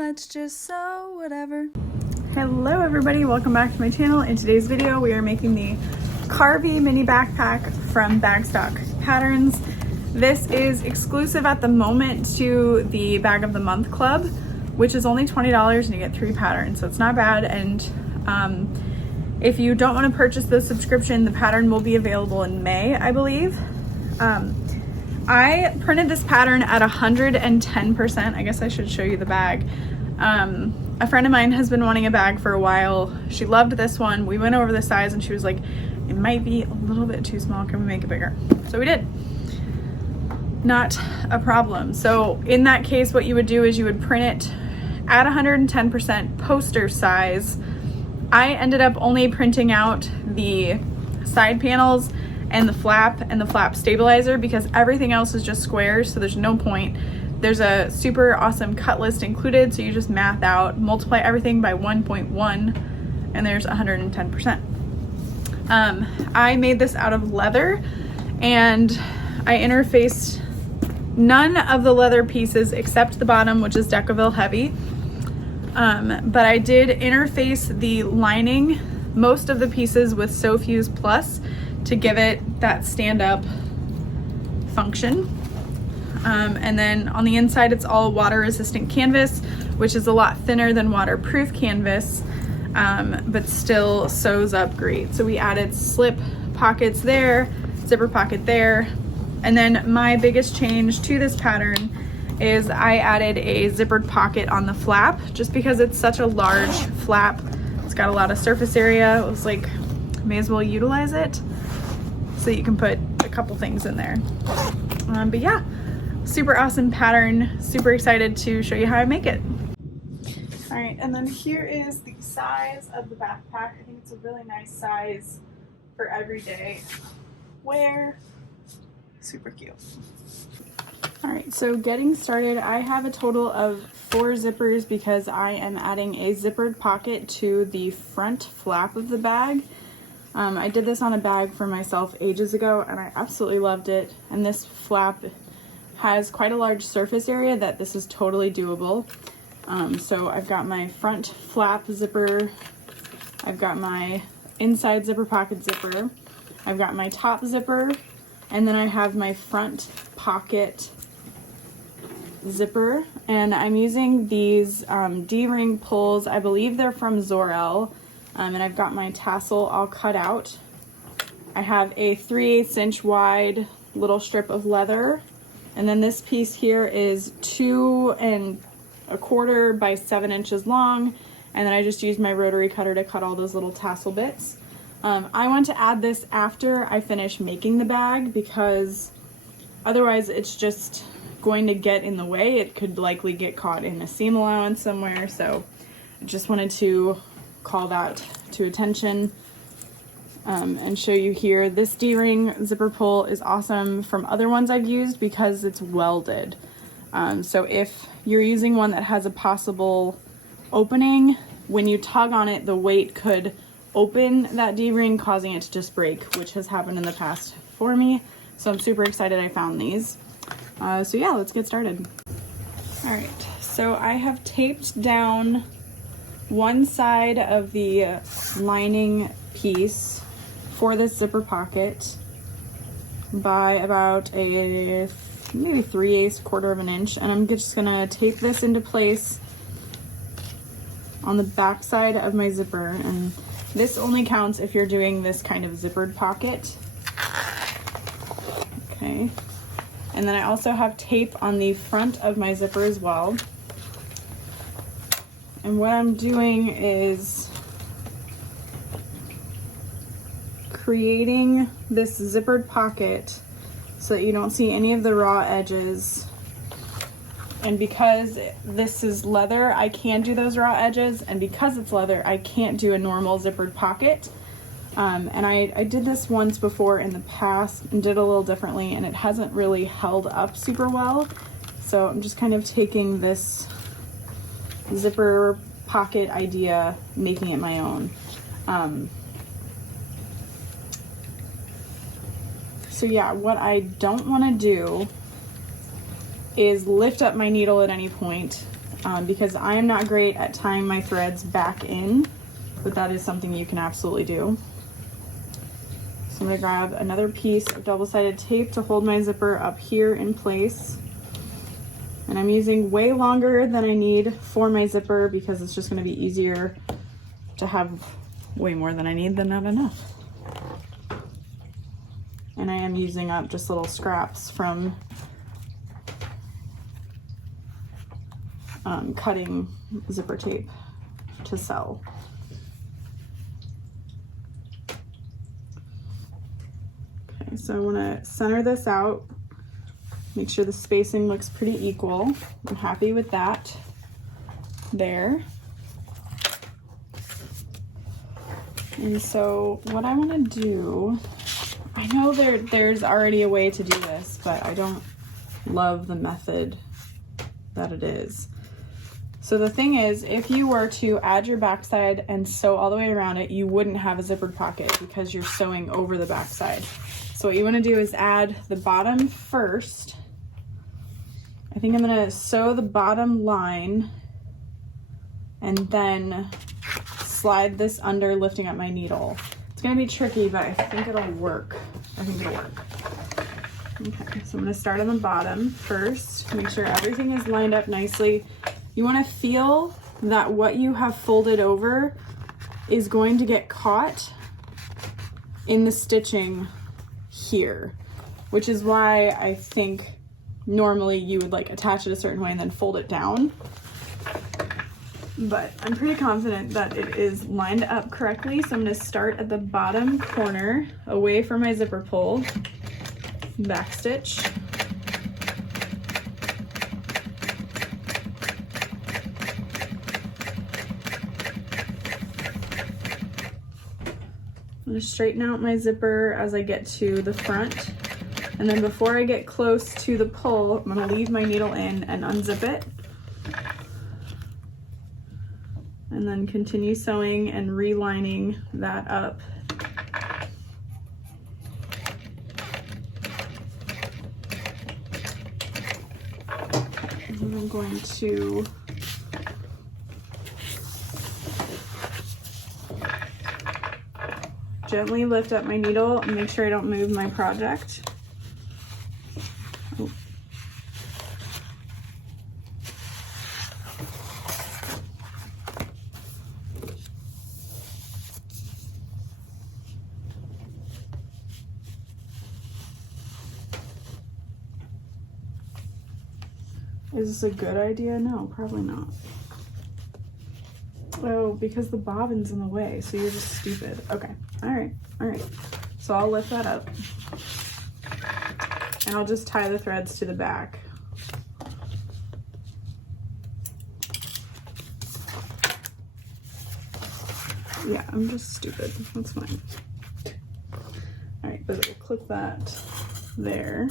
let's just sew whatever. Hello everybody, welcome back to my channel. In today's video we are making the Karvi mini backpack from Bagstock Patterns. This is exclusive at the moment to the Bag of the Month Club, which is only $20 and you get 3 patterns, so it's not bad. And if you don't want to purchase the subscription, the pattern will be available in May, I believe. I printed this pattern at 110%. I guess I should show you the bag. A friend of mine has been wanting a bag for a while. She loved this one. We went over the size and she was like, it might be a little bit too small. Can we make it bigger? So we did. Not a problem. So in that case, what you would do is you would print it at 110% poster size. I ended up only printing out the side panels and the flap stabilizer because everything else is just squares, so there's no point. There's a super awesome cut list included, so you just math out, multiply everything by 1.1, and there's 110%. I made this out of leather, and I interfaced none of the leather pieces except the bottom, which is Decaville heavy. But I did interface the lining, most of the pieces with SoFuse Plus to give it that stand-up function. And then on the inside, it's all water-resistant canvas, which is a lot thinner than waterproof canvas, but still sews up great. So we added slip pockets there, zipper pocket there. And then my biggest change to this pattern is I added a zippered pocket on the flap, just because it's such a large flap. It's got a lot of surface area. It was like, may as well utilize it. So you can put a couple things in there. But yeah, super awesome pattern. Super excited to show you how I make it. All right, and then here is the size of the backpack. I think it's a really nice size for everyday wear. Super cute. All right, so getting started, I have a total of 4 zippers because I am adding a zippered pocket to the front flap of the bag. I did this on a bag for myself ages ago and I absolutely loved it. And this flap has quite a large surface area that this is totally doable. So I've got my front flap zipper, I've got my inside zipper pocket zipper, I've got my top zipper, and then I have my front pocket zipper. And I'm using these D-ring pulls. I believe they're from Zorelle. And I've got my tassel all cut out. I have a 3/8 inch wide little strip of leather. And then this piece here is 2 1/4 by 7 inches long. And then I just used my rotary cutter to cut all those little tassel bits. I want to add this after I finish making the bag because otherwise it's just going to get in the way. It could likely get caught in a seam allowance somewhere. So I just wanted to call that to attention and show you here. This D-ring zipper pull is awesome from other ones I've used because it's welded. So if you're using one that has a possible opening, when you tug on it, the weight could open that D-ring, causing it to just break, which has happened in the past for me. So I'm super excited I found these. So yeah, let's get started. All right, so I have taped down one side of the lining piece for this zipper pocket by about a maybe 3/8, 1/4 of an inch, and I'm just gonna tape this into place on the back side of my zipper. And this only counts if you're doing this kind of zippered pocket. Okay, and then I also have tape on the front of my zipper as well. And what I'm doing is creating this zippered pocket so that you don't see any of the raw edges. And because this is leather, I can do those raw edges. And because it's leather, I can't do a normal zippered pocket. And I did this once before in the past and did a little differently, and it hasn't really held up super well. So I'm just kind of taking this zipper pocket idea, making it my own. So yeah, what I don't want to do is lift up my needle at any point because I am not great at tying my threads back in, but that is something you can absolutely do. So I'm gonna grab another piece of double-sided tape to hold my zipper up here in place. And I'm using way longer than I need for my zipper because it's just gonna be easier to have way more than I need than not enough. And I am using up just little scraps from cutting zipper tape to sell. Okay, so I want to center this out, make sure the spacing looks pretty equal. I'm happy with that there. And so what I want to do, I know there's already a way to do this, but I don't love the method that it is. So the thing is, if you were to add your backside and sew all the way around it, you wouldn't have a zippered pocket because you're sewing over the backside. So what you want to do is add the bottom first. I think I'm going to sew the bottom line and then slide this under, lifting up my needle. It's going to be tricky, but I think it'll work. Okay, so I'm going to start on the bottom first, make sure everything is lined up nicely. You want to feel that what you have folded over is going to get caught in the stitching here, which is why I think normally you would like attach it a certain way and then fold it down. But I'm pretty confident that it is lined up correctly. So I'm going to start at the bottom corner away from my zipper pull, backstitch. I'm going to straighten out my zipper as I get to the front. And then before I get close to the pull, I'm going to leave my needle in and unzip it. And then continue sewing and relining that up. And I'm going to gently lift up my needle and make sure I don't move my project. Oh. Is this a good idea? No, probably not. Oh, because the bobbin's in the way, so you're just stupid. Okay, all right. So I'll lift that up. And I'll just tie the threads to the back. Yeah, I'm just stupid. That's fine. All right, but we'll clip that there.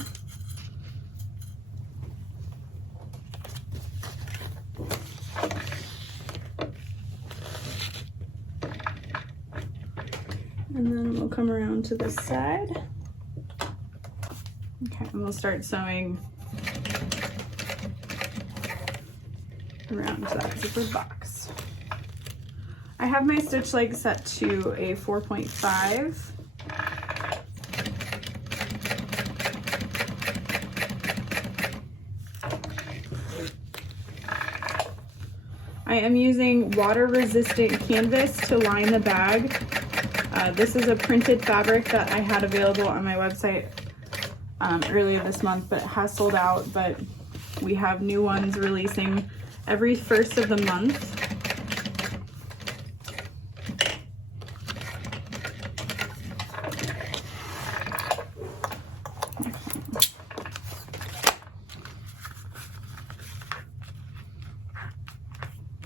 And then we'll come around to this side. Okay, and we'll start sewing around that zipper box. I have my stitch length set to a 4.5. I am using water-resistant canvas to line the bag. This is a printed fabric that I had available on my website earlier this month, but it has sold out, but we have new ones releasing every first of the month.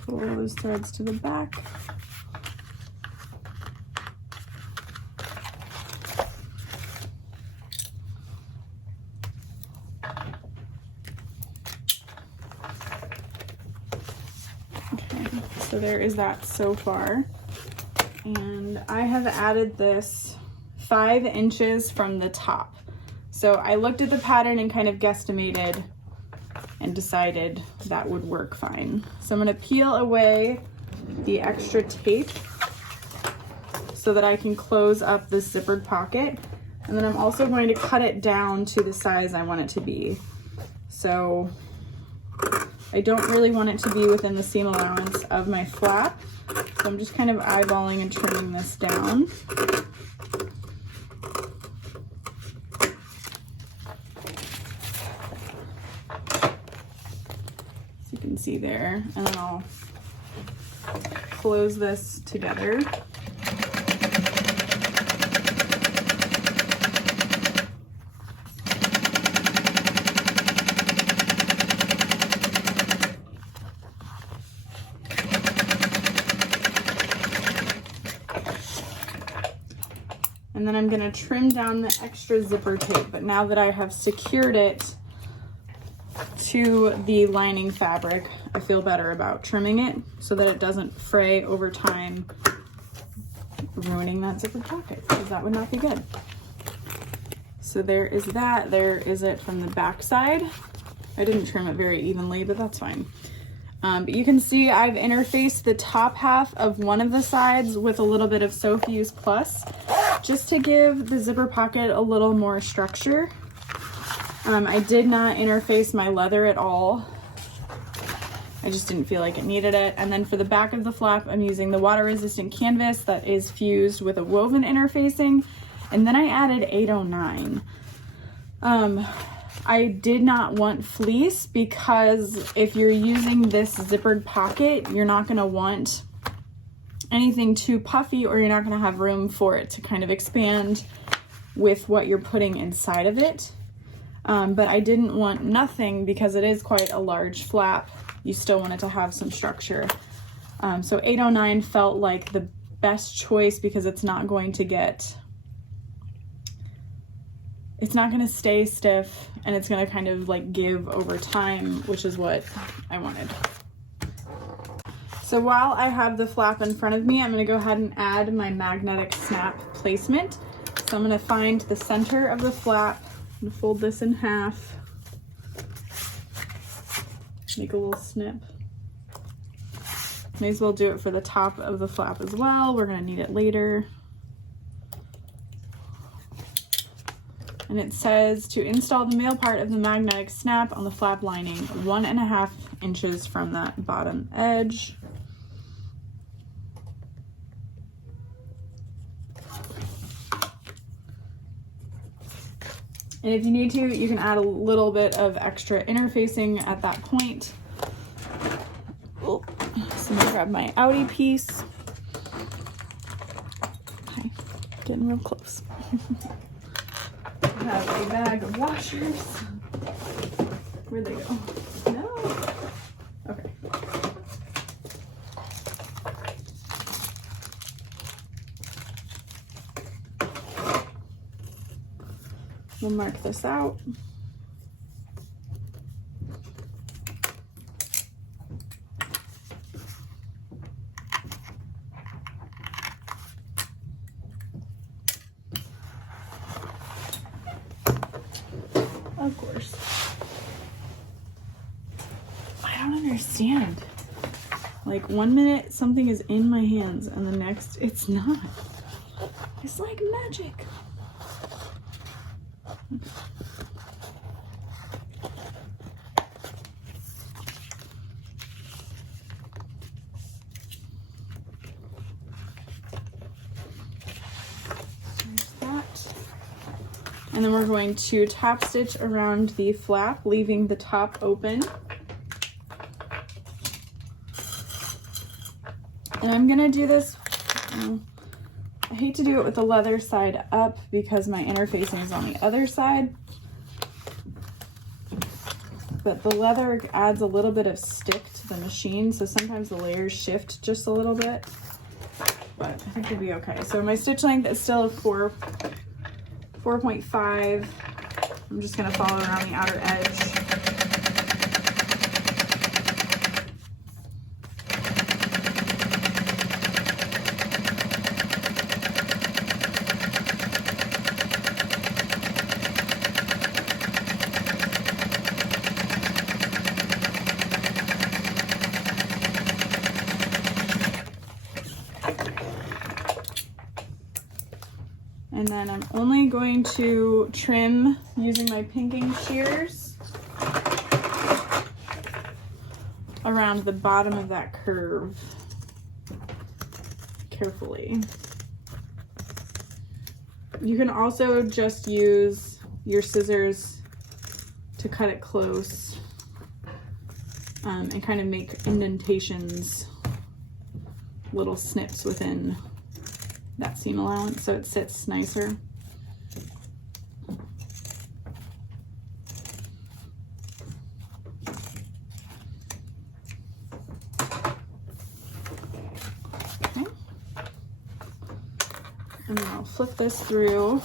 Pull those threads to the back. So there is that so far. And I have added this 5 inches from the top. So I looked at the pattern and kind of guesstimated, and decided that would work fine. So I'm gonna peel away the extra tape so that I can close up this zippered pocket. And then I'm also going to cut it down to the size I want it to be. So I don't really want it to be within the seam allowance of my flap. So I'm just kind of eyeballing and trimming this down. So you can see there, and then I'll close this together. And then I'm gonna trim down the extra zipper tape, but now that I have secured it to the lining fabric, I feel better about trimming it so that it doesn't fray over time, ruining that zipper pocket, because that would not be good. So there is that. There is it from the back side. I didn't trim it very evenly, but that's fine. But you can see I've interfaced the top half of one of the sides with a little bit of So Fuse Plus, just to give the zipper pocket a little more structure. I did not interface my leather at all. I just didn't feel like it needed it. And then for the back of the flap, I'm using the water resistant canvas that is fused with a woven interfacing. And then I added 809. I did not want fleece because if you're using this zippered pocket, you're not gonna want anything too puffy, or you're not gonna have room for it to kind of expand with what you're putting inside of it. But I didn't want nothing because it is quite a large flap. You still want it to have some structure. So 809 felt like the best choice because it's not going to get, it's not gonna stay stiff, and it's gonna kind of like give over time, which is what I wanted. So while I have the flap in front of me, I'm gonna go ahead and add my magnetic snap placement. So I'm gonna find the center of the flap, I'm gonna fold this in half, make a little snip. May as well do it for the top of the flap as well. We're gonna need it later. And it says to install the male part of the magnetic snap on the flap lining 1.5 inches from that bottom edge. And if you need to, you can add a little bit of extra interfacing at that point. Oh, so I'm gonna grab my outie piece. Okay, getting real close. I have a bag of washers. Where'd they go? No. Okay. We'll mark this out. Of course. I don't understand. Like 1 minute something is in my hands and the next it's not. It's like magic. And then we're going to top stitch around the flap, leaving the top open. And I'm gonna do this, I hate to do it with the leather side up because my interfacing is on the other side. But the leather adds a little bit of stick to the machine, so sometimes the layers shift just a little bit. But I think we'll be okay. So my stitch length is still 4.5. I'm just gonna follow around the outer edge. And then I'm only going to trim using my pinking shears around the bottom of that curve carefully. You can also just use your scissors to cut it close and kind of make indentations, little snips within that seam allowance so it sits nicer. Okay. And then I'll flip this through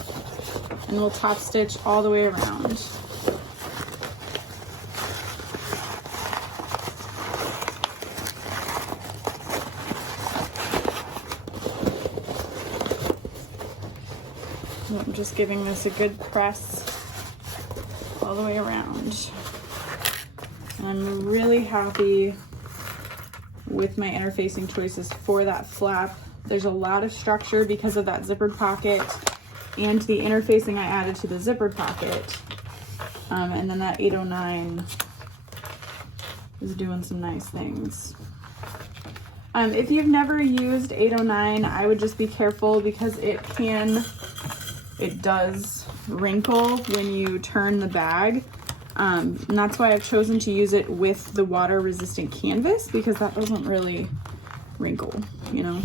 and we'll top stitch all the way around. I'm just giving this a good press all the way around. And I'm really happy with my interfacing choices for that flap. There's a lot of structure because of that zippered pocket and the interfacing I added to the zippered pocket. And then that 809 is doing some nice things. If you've never used 809, I would just be careful because it does wrinkle when you turn the bag. And that's why I've chosen to use it with the water resistant canvas, because that doesn't really wrinkle, you know.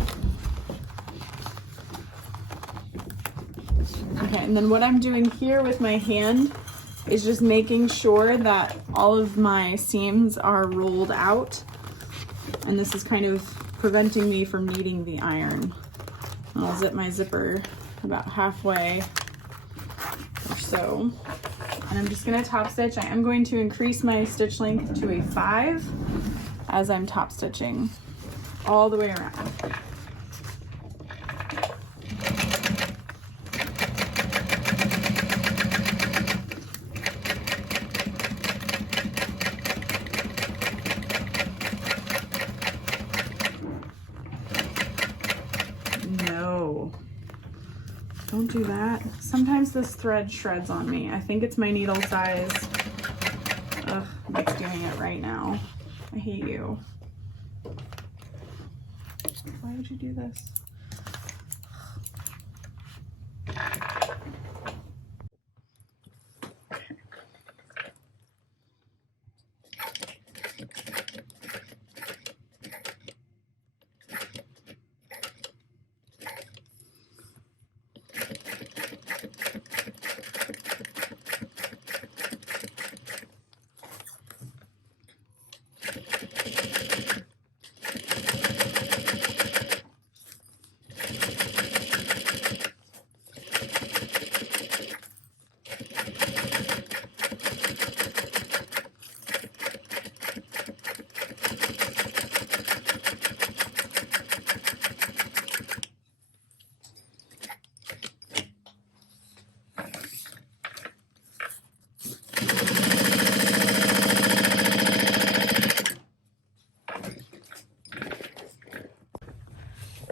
Okay, and then what I'm doing here with my hand is just making sure that all of my seams are rolled out. And this is kind of preventing me from needing the iron. And I'll zip my zipper about halfway or so. And I'm just gonna top stitch. I am going to increase my stitch length to a 5 as I'm top stitching all the way around. No, don't do that. Sometimes this thread shreds on me. I think it's my needle size. Ugh, Mike's doing it right now. I hate you. Why would you do this?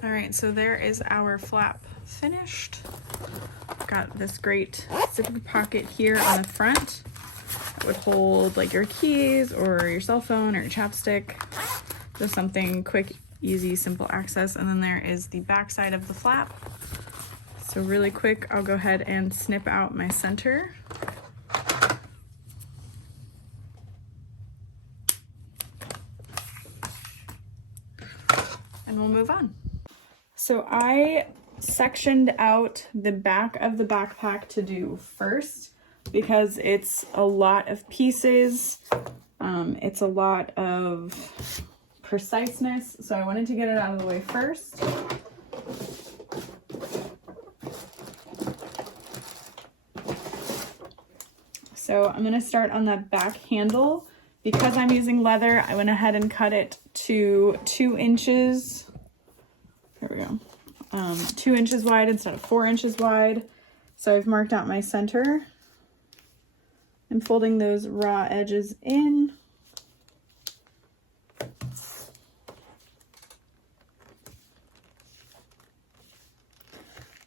All right, so there is our flap finished. Got this great zipper pocket here on the front that would hold like your keys or your cell phone or your chapstick. Just something quick, easy, simple access. And then there is the back side of the flap. So really quick, I'll go ahead and snip out my center. And we'll move on. So I sectioned out the back of the backpack to do first because it's a lot of pieces. It's a lot of preciseness. So I wanted to get it out of the way first. So I'm going to start on that back handle. Because I'm using leather, I went ahead and cut it to 2 inches. There we go. 2 inches wide instead of 4 inches wide. So I've marked out my center. I'm folding those raw edges in.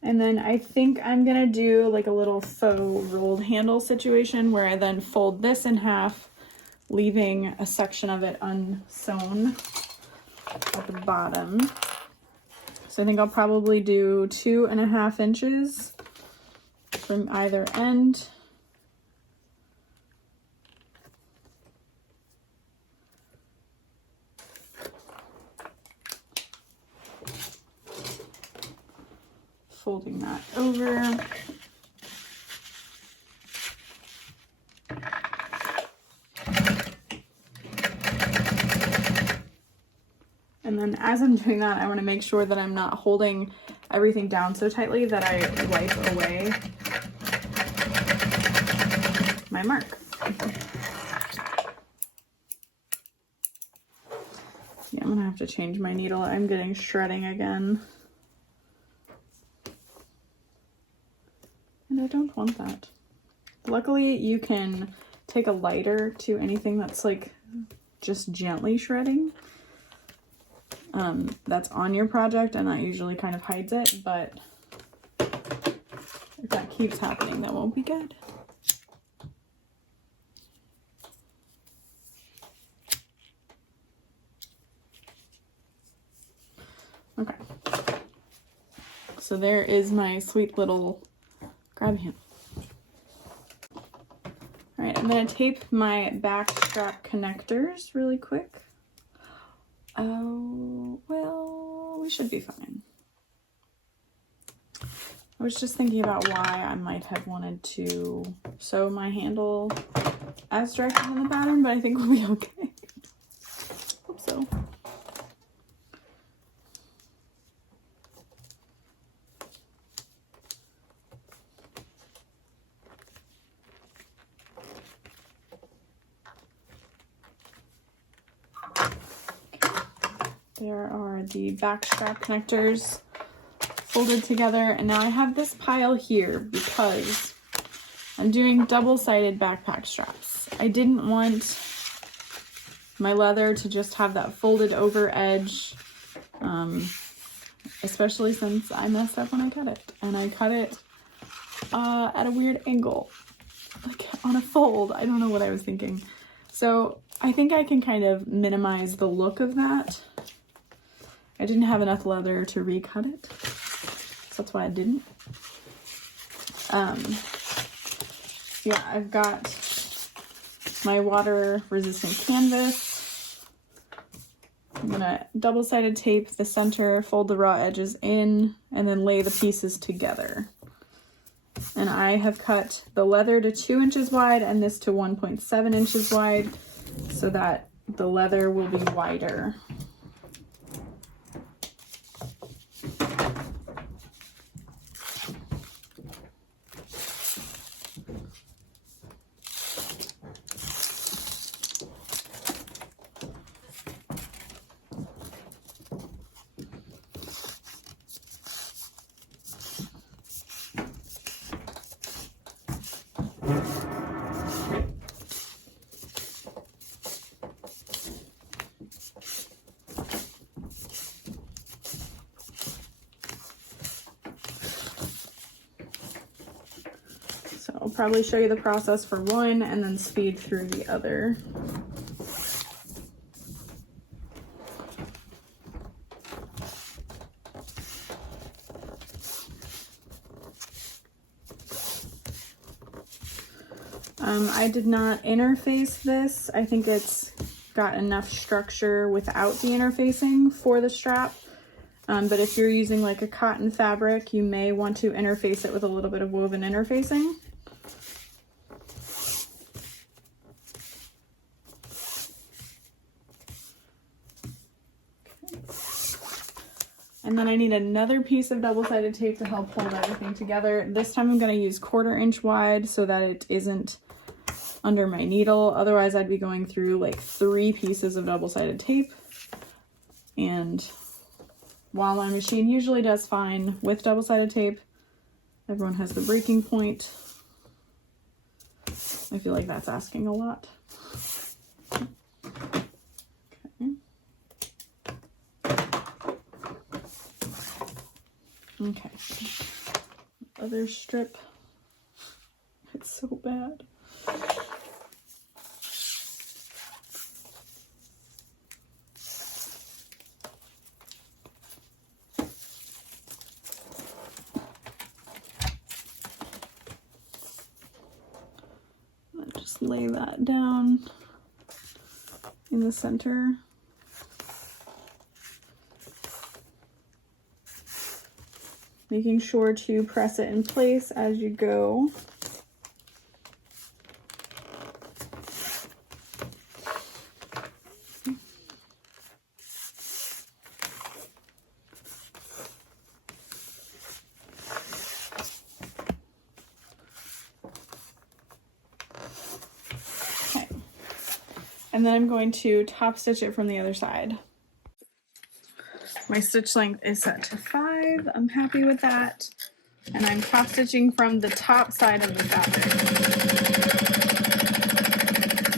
And then I think I'm gonna do like a little faux rolled handle situation where I then fold this in half, leaving a section of it unsewn at the bottom. So I think I'll probably do 2.5 inches from either end. Folding that over. And then as I'm doing that, I want to make sure that I'm not holding everything down so tightly that I wipe away my mark. Yeah, I'm gonna have to change my needle. I'm getting shredding again. And I don't want that. Luckily, you can take a lighter to anything that's like just gently shredding. That's on your project, and that usually kind of hides it, but if that keeps happening, that won't be good. Okay. So there is my sweet little grab handle. All right, I'm gonna tape my back strap connectors really quick. Oh, well, we should be fine. I was just thinking about why I might have wanted to sew my handle as directed in the pattern, but I think we'll be okay. Hope so. There are the back strap connectors folded together, and now I have this pile here because I'm doing double-sided backpack straps. I didn't want my leather to just have that folded over edge, especially since I messed up when I cut it, and I cut it at a weird angle, like on a fold. I don't know what I was thinking. So I think I can kind of minimize the look of that. I didn't have enough leather to recut it, so that's why I didn't. Yeah, I've got my water resistant canvas. I'm gonna double-sided tape the center, fold the raw edges in, and then lay the pieces together. And I have cut the leather to 2 inches wide and this to 1.7 inches wide so that the leather will be wider. I'll probably show you the process for one and then speed through the other. I did not interface this. I think it's got enough structure without the interfacing for the strap. But if you're using like a cotton fabric, you may want to interface it with a little bit of woven interfacing. And then I need another piece of double-sided tape to help hold everything together. This time I'm going to use 1/4 inch wide so that it isn't under my needle. Otherwise I'd be going through like 3 pieces of double-sided tape. And while my machine usually does fine with double-sided tape, everyone has the breaking point. I feel like that's asking a lot. Okay. Other strip. It's so bad. Just lay that down in the center. Making sure to press it in place as you go. Okay. And then I'm going to top stitch it from the other side. My stitch length is set to 5. I'm happy with that. And I'm top stitching from the top side of the fabric.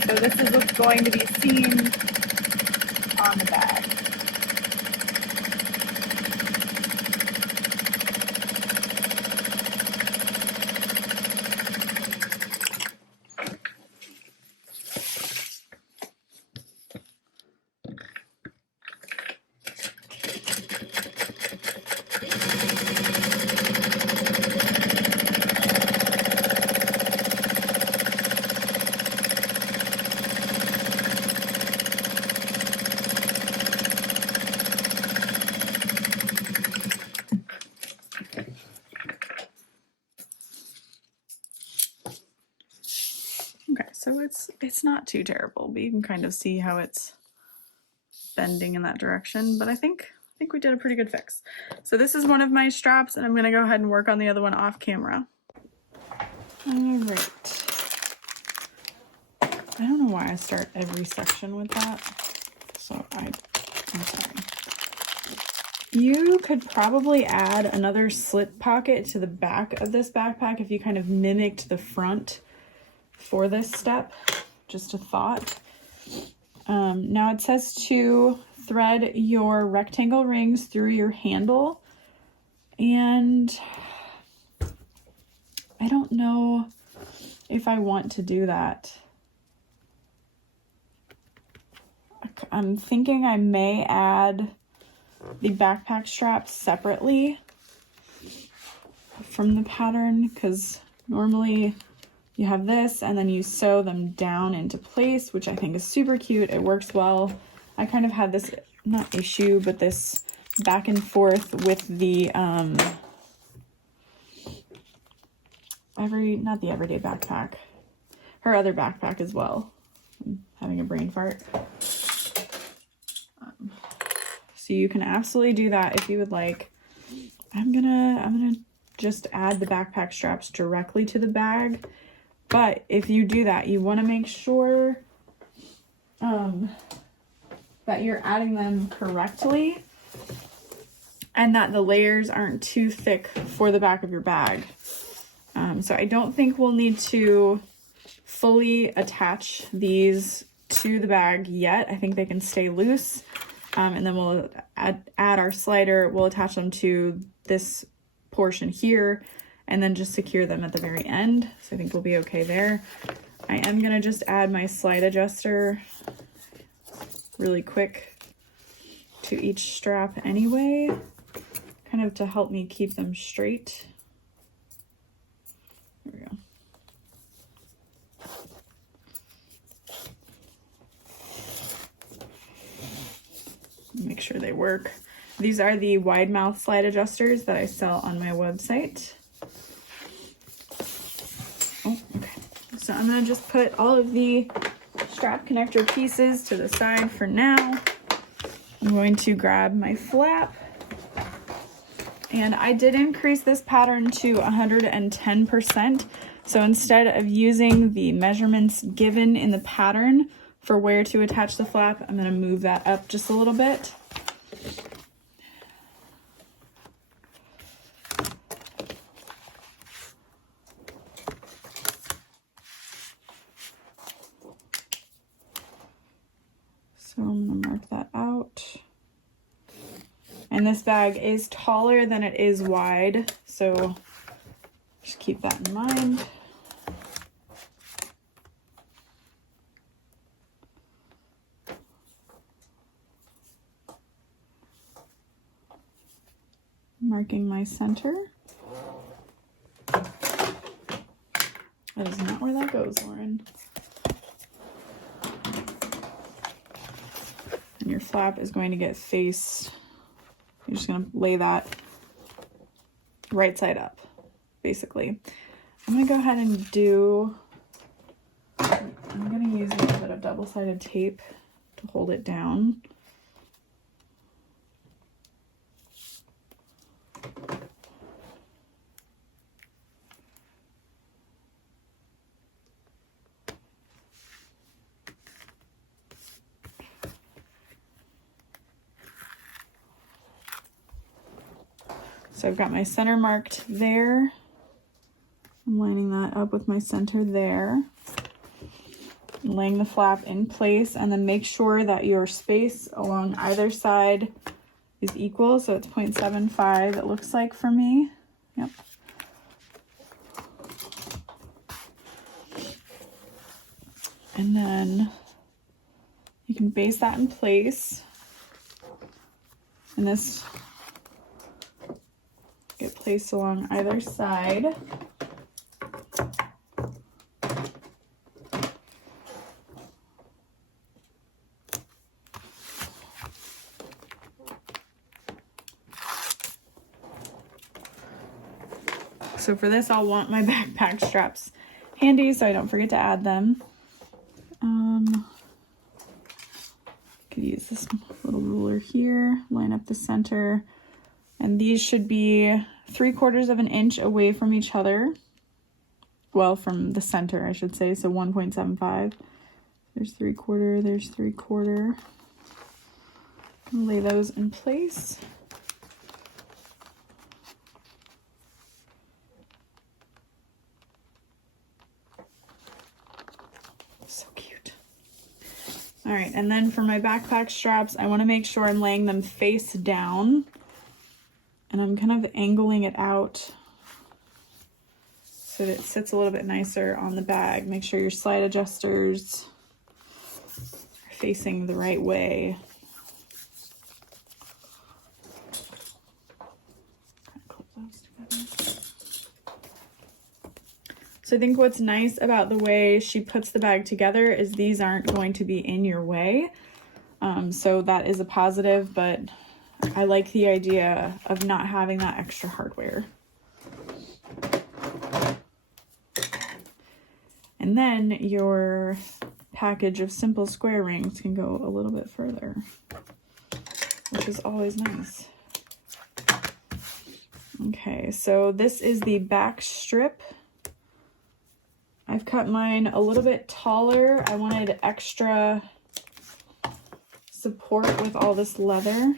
So this is what's going to be seen on the bag. Okay, so it's not too terrible, but you can kind of see how it's bending in that direction, but I think we did a pretty good fix. So this is one of my straps, and I'm gonna go ahead and work on the other one off camera. All right. I don't know why I start every section with that, so I'm sorry. You could probably add another slip pocket to the back of this backpack if you kind of mimicked the front for this step. Just a thought. Now it says to thread your rectangle rings through your handle, and I don't know if I want to do that. I'm thinking I may add the backpack straps separately from the pattern, because normally you have this and then you sew them down into place, which I think is super cute. It works well. I kind of had this, not issue, but this back and forth with the, not the everyday backpack, her other backpack as well. I'm having a brain fart. So you can absolutely do that if you would like. I'm gonna just add the backpack straps directly to the bag. But if you do that, you want to make sure that you're adding them correctly and that the layers aren't too thick for the back of your bag. So I don't think we'll need to fully attach these to the bag yet. I think they can stay loose. And then we'll add our slider. We'll attach them to this portion here and then just secure them at the very end. So I think we'll be okay there. I am gonna just add my slide adjuster really quick to each strap anyway, kind of to help me keep them straight. There we go. Make sure they work. These are the wide mouth slide adjusters that I sell on my website. Oh, okay. So I'm gonna just put all of the strap connector pieces to the side for now. I'm going to grab my flap. And I did increase this pattern to 110%. So instead of using the measurements given in the pattern for where to attach the flap, I'm gonna move that up just a little bit. So I'm gonna mark that out. And this bag is taller than it is wide, so just keep that in mind. Marking my center. That is not where that goes, Lauren. And your flap is going to get faced. You're just going to lay that right side up, basically. I'm going to go ahead and I'm going to use a little bit of double-sided tape to hold it down. So I've got my center marked there. I'm lining that up with my center there. Laying the flap in place, and then make sure that your space along either side is equal. So it's 0.75, it looks like for me. Yep. And then you can base that in place. And this get placed along either side. So for this, I'll want my backpack straps handy so I don't forget to add them. Could use this little ruler here, line up the center. And these should be 3/4 of an inch away from each other. Well, from the center, I should say. So 1.75. There's 3/4, there's 3/4. Lay those in place. So cute. All right, and then for my backpack straps, I want to make sure I'm laying them face down. And I'm kind of angling it out so that it sits a little bit nicer on the bag. Make sure your slide adjusters are facing the right way. Clip those together. So I think what's nice about the way she puts the bag together is these aren't going to be in your way. So that is a positive, but I like the idea of not having that extra hardware. And then your package of simple square rings can go a little bit further, which is always nice. Okay, so this is the back strip. I've cut mine a little bit taller. I wanted extra support with all this leather.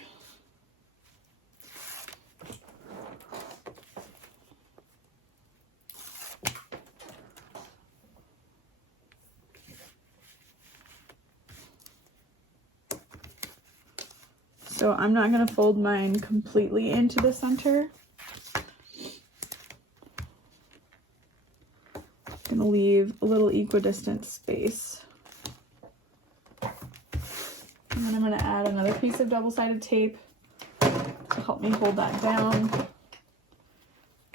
So I'm not going to fold mine completely into the center. I'm going to leave a little equidistant space. And then I'm going to add another piece of double-sided tape to help me hold that down. I'm going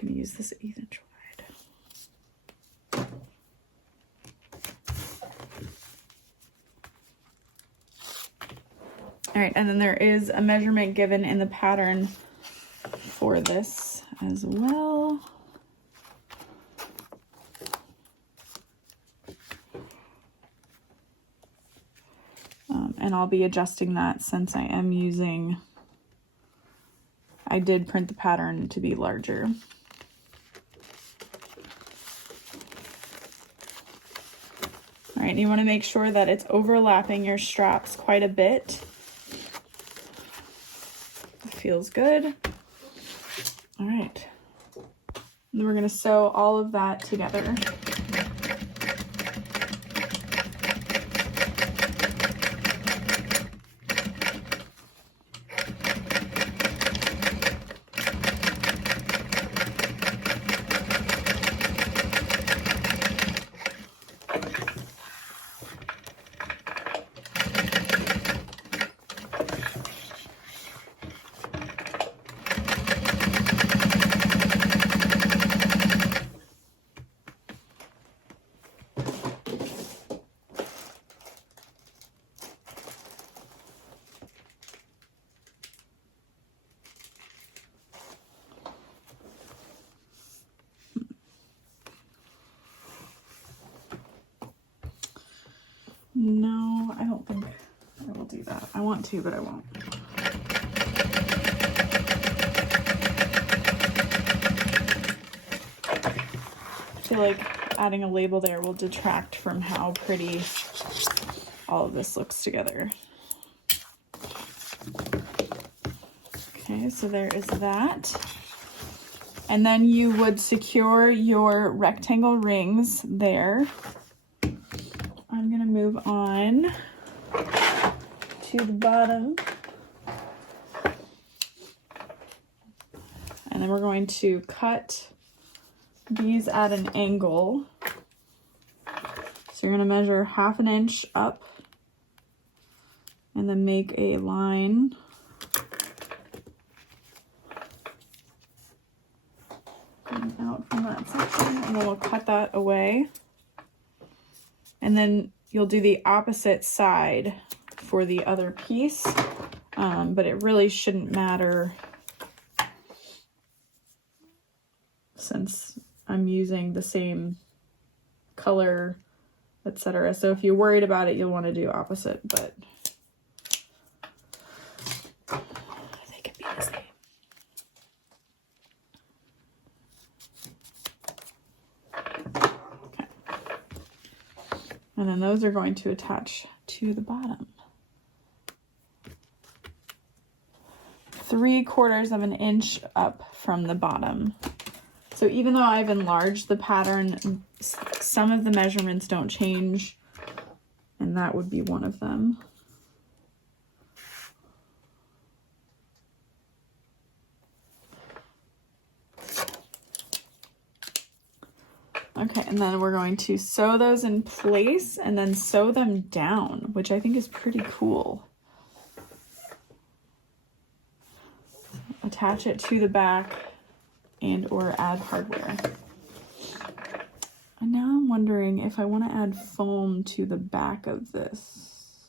to use this 1/8 inch wide. All right, and then there is a measurement given in the pattern for this as well. And I'll be adjusting that since I did print the pattern to be larger. All right, and you want to make sure that it's overlapping your straps quite a bit. Feels good. All right. And then we're going to sew all of that together. that. I want to, but I won't. I feel like adding a label there will detract from how pretty all of this looks together. Okay, so there is that. And then you would secure your rectangle rings there. I'm gonna move on to the bottom. And then we're going to cut these at an angle. So you're gonna measure 1/2 inch up and then make a line. Out from that section, and then we'll cut that away. And then you'll do the opposite side for the other piece, but it really shouldn't matter since I'm using the same color, etc. So if you're worried about it, you'll want to do opposite, but they can be the same. And then those are going to attach to the bottom. 3/4 inch up from the bottom. So even though I've enlarged the pattern, some of the measurements don't change, and that would be one of them. Okay, and then we're going to sew those in place and then sew them down, which I think is pretty cool. Attach it to the back and or add hardware. And now I'm wondering if I want to add foam to the back of this.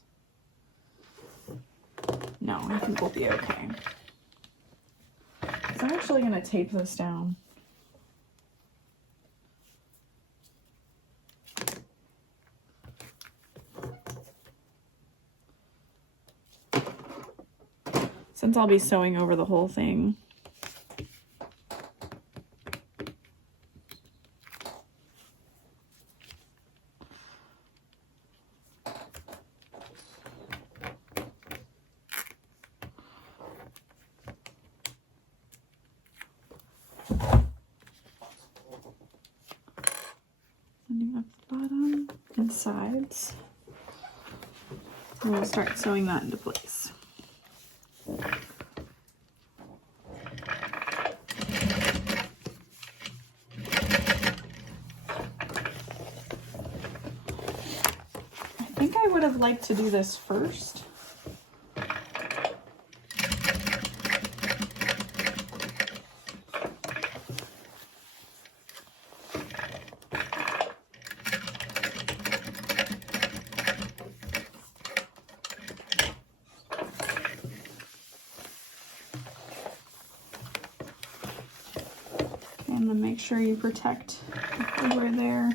No, I think we'll be okay. So I'm actually going to tape this down. Since I'll be sewing over the whole thing. Ending up the bottom and sides. And we'll start sewing that into place. I would have liked to do this first. And then make sure you protect the hardware there.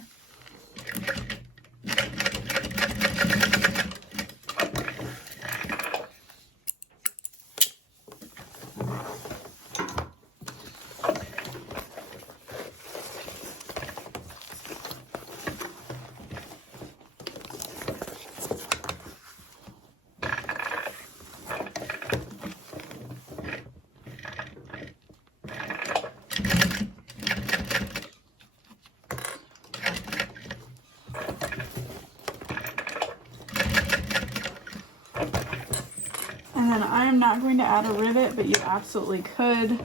And then I'm not going to add a rivet, but you absolutely could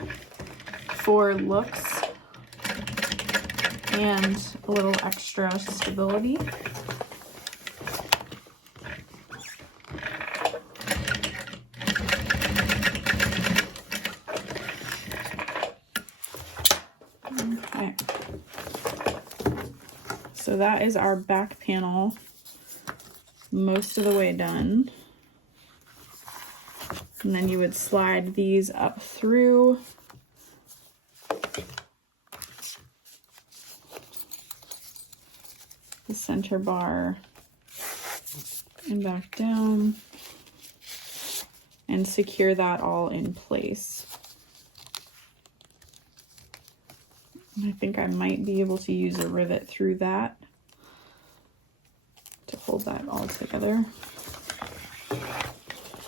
for looks and a little extra stability. Okay. So that is our back panel most of the way done. And then you would slide these up through. The center bar and back down. and secure that all in place. And I think I might be able to use a rivet through that to hold that all together.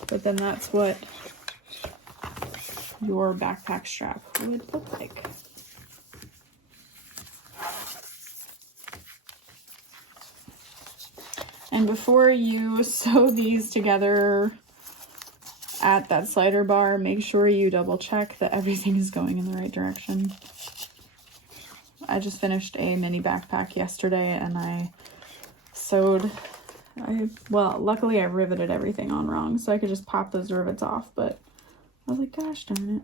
But then that's what your backpack strap would look like. And before you sew these together at that slider bar, make sure you double check that everything is going in the right direction. I just finished a mini backpack yesterday and I sewed, well, luckily I riveted everything on wrong, so I could just pop those rivets off, but I was like, gosh darn it.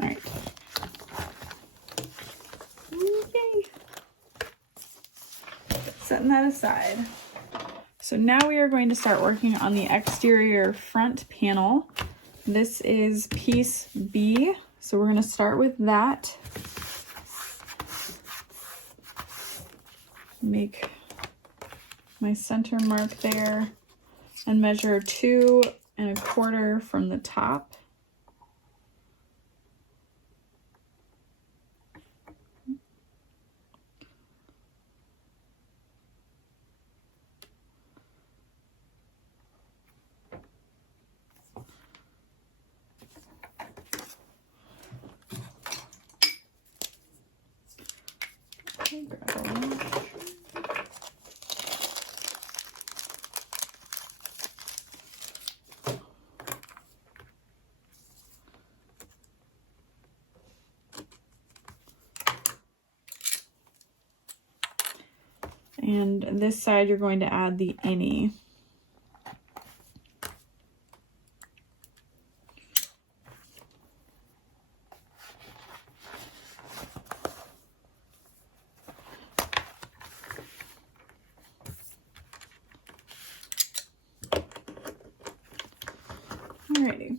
All right. Yay. Setting that aside. So now we are going to start working on the exterior front panel. This is piece B, so we're going to start with that. Make my center mark there and measure 2 1/4 from the top. And this side you're going to add the innie. Alrighty.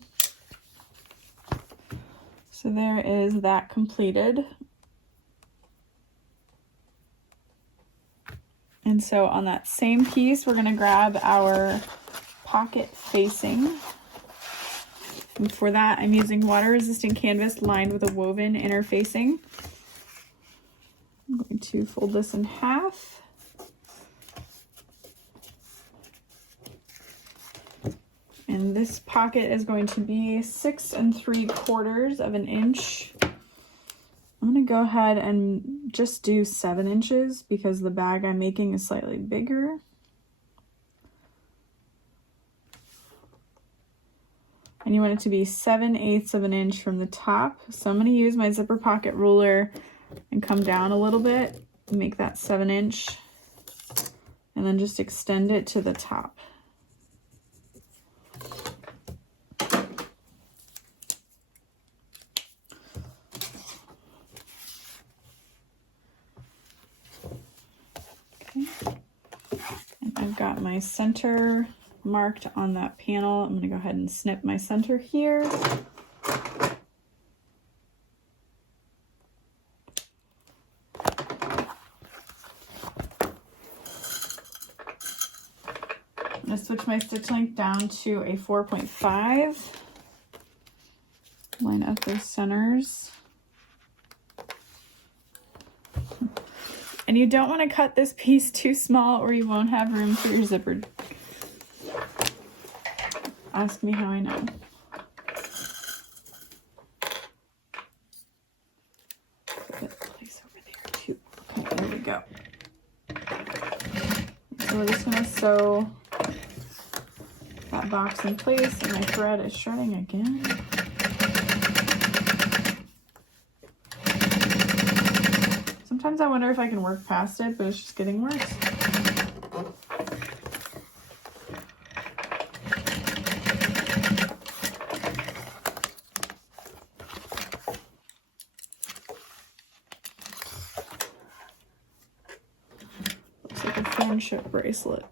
So there is that completed. And so on that same piece, we're going to grab our pocket facing. And for that, I'm using water-resistant canvas lined with a woven inner facing. I'm going to fold this in half. And this pocket is going to be 6 3/4 inches. I'm going to go ahead and just do 7 inches because the bag I'm making is slightly bigger. And you want it to be 7/8 inch from the top. So I'm going to use my zipper pocket ruler and come down a little bit, make that 7 inch, and then just extend it to the top. And I've got my center marked on that panel. I'm going to go ahead and snip my center here. I'm going to switch my stitch length down to a 4.5. Line up those centers. And you don't want to cut this piece too small or you won't have room for your zipper. Ask me how I know. Put it place over there too. Okay, there we go. So we're just going to sew that box in place, and my thread is shredding again. Sometimes I wonder if I can work past it, but it's just getting worse. Looks like a friendship bracelet.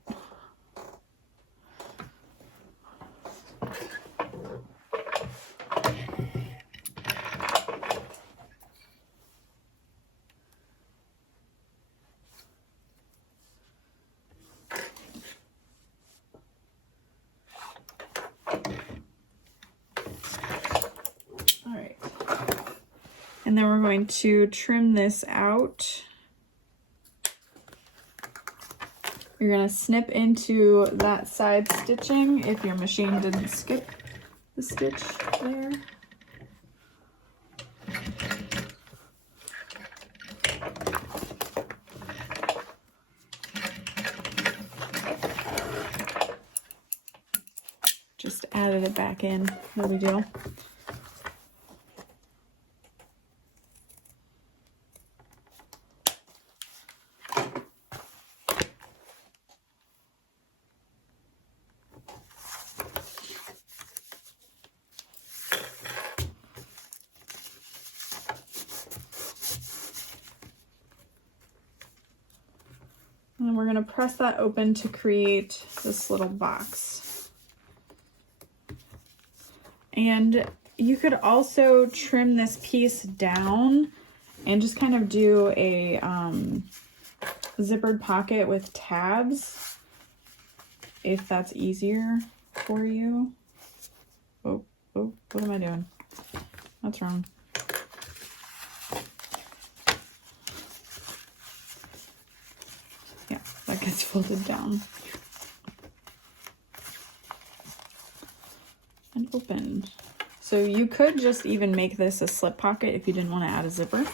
And then we're going to trim this out. You're gonna snip into that side stitching if your machine didn't skip the stitch there. Just added it back in, no big deal. And we're going to press that open to create this little box. And you could also trim this piece down and just kind of do a zippered pocket with tabs if that's easier for you. Oh, what am I doing? That's wrong. That gets folded down and open. So you could just even make this a slip pocket if you didn't want to add a zipper.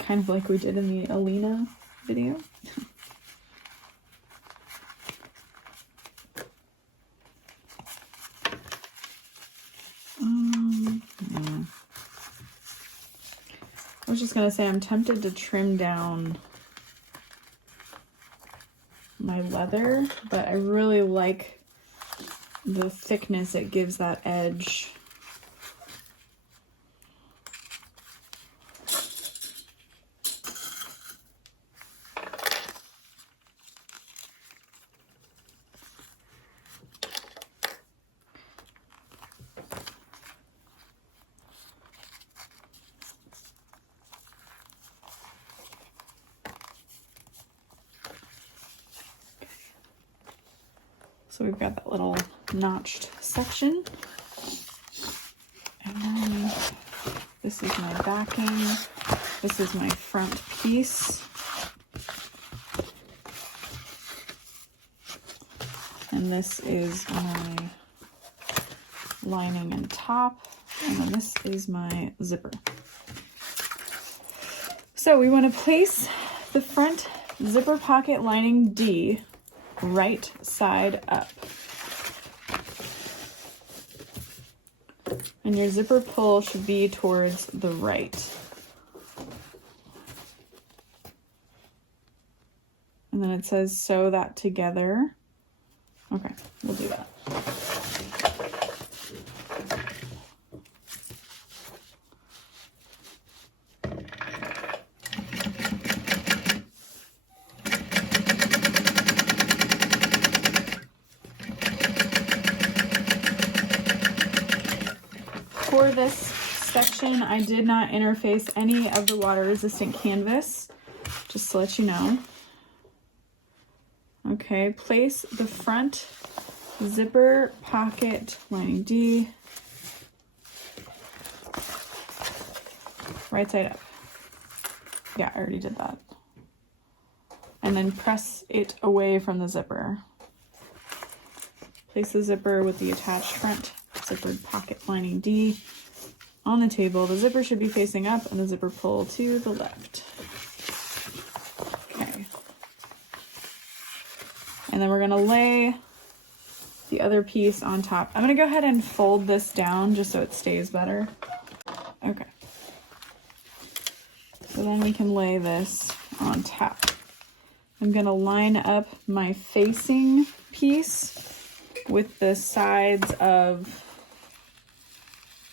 Kind of like we did in the Alina video. Yeah. I was just gonna say I'm tempted to trim down my leather, but I really like the thickness it gives that edge. So we've got that little notched section. And then this is my backing. This is my front piece. And this is my lining and top. And then this is my zipper. So we want to place the front zipper pocket lining D right side up. And your zipper pull should be towards the right. And then it says sew that together. Okay, we'll do that. For this section, I did not interface any of the water resistant canvas, just to let you know. Okay, place the front zipper pocket lining D right side up. Yeah, I already did that. And then press it away from the zipper. Place the zipper with the attached front zippered pocket lining D on the table. The zipper should be facing up and the zipper pull to the left. Okay. And then we're gonna lay the other piece on top. I'm gonna go ahead and fold this down just so it stays better. Okay. So then we can lay this on top. I'm gonna line up my facing piece with the sides of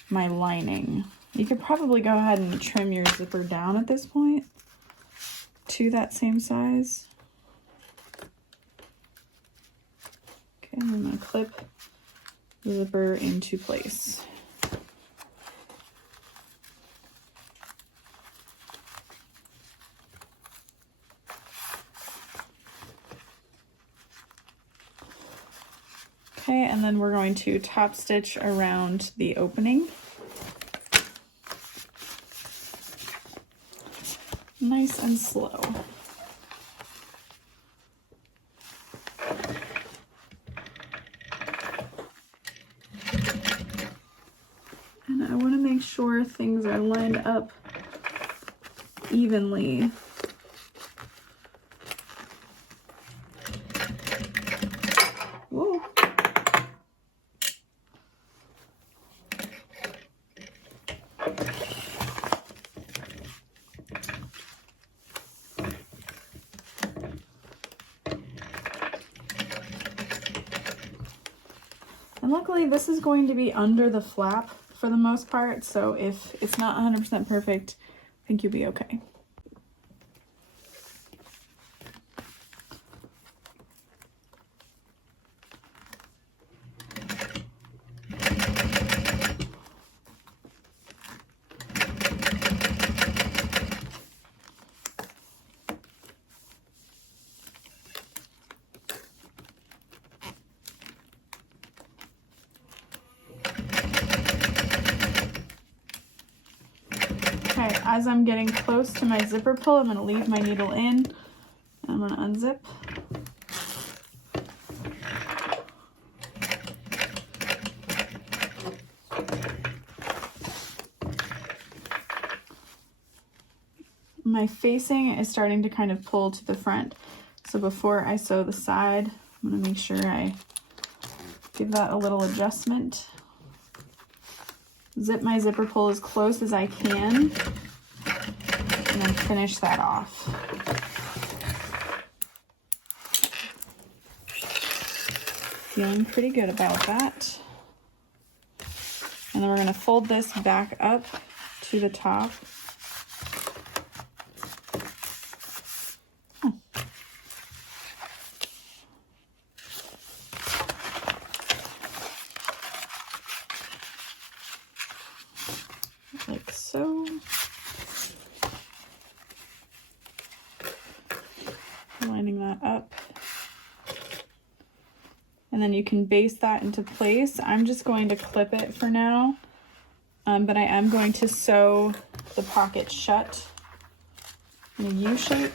my lining. You could probably go ahead and trim your zipper down at this point to that same size. Okay, I'm gonna clip the zipper into place. Okay, and then we're going to top stitch around the opening. nice and slow. And I want to make sure things are lined up evenly. Whoa. And luckily this is going to be under the flap for the most part, so if it's not 100% perfect, I think you'll be okay. Okay, as I'm getting close to my zipper pull, I'm going to leave my needle in. I'm going to unzip. My facing is starting to kind of pull to the front. So before I sew the side, I'm going to make sure I give that a little adjustment. Zip my zipper pull as close as I can, and then finish that off. Feeling pretty good about that. And then we're going to fold this back up to the top. Like so. Lining that up. And then you can base that into place. I'm just going to clip it for now, but I am going to sew the pocket shut in a U shape.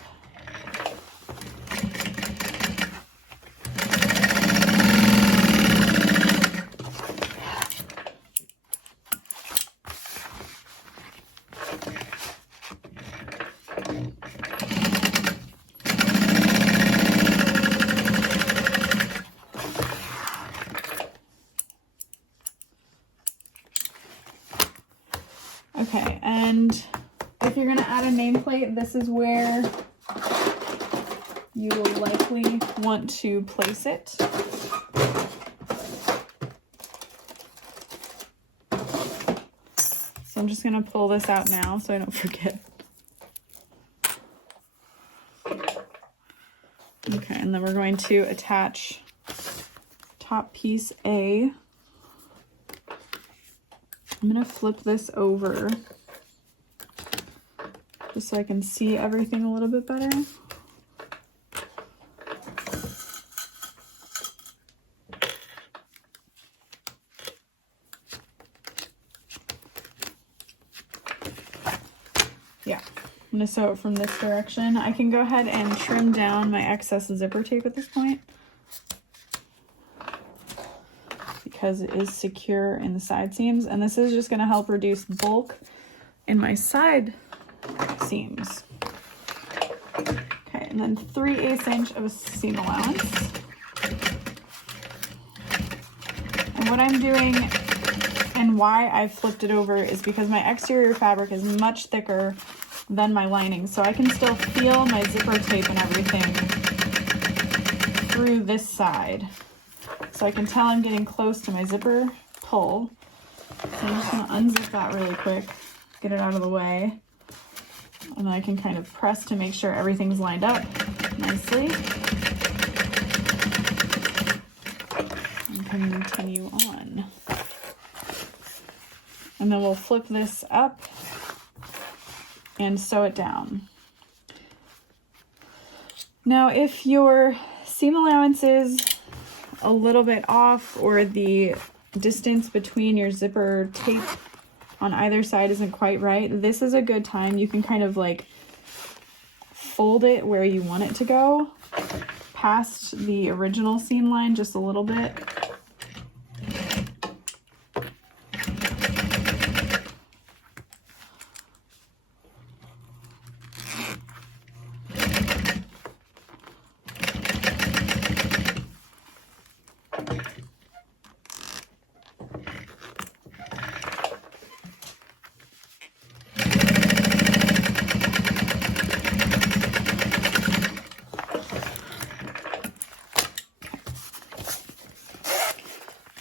Okay, and if you're going to add a nameplate, this is where you will likely want to place it. So I'm just going to pull this out now so I don't forget. Okay, and then we're going to attach top piece A. I'm going to flip this over just so I can see everything a little bit better. Yeah, I'm going to sew it from this direction. I can go ahead and trim down my excess zipper tape at this point, because it is secure in the side seams, and this is just going to help reduce bulk in my side seams. Okay, and then 3/8 inch of a seam allowance. And what I'm doing and why I flipped it over is because my exterior fabric is much thicker than my lining, so I can still feel my zipper tape and everything through this side. So I can tell I'm getting close to my zipper pull. So I'm just going to unzip that really quick, get it out of the way, and then I can kind of press to make sure everything's lined up nicely. And continue on. And then we'll flip this up and sew it down. Now, if your seam allowance is a little bit off, or the distance between your zipper tape on either side isn't quite right, this is a good time. You can kind of like fold it where you want it to go, past the original seam line just a little bit.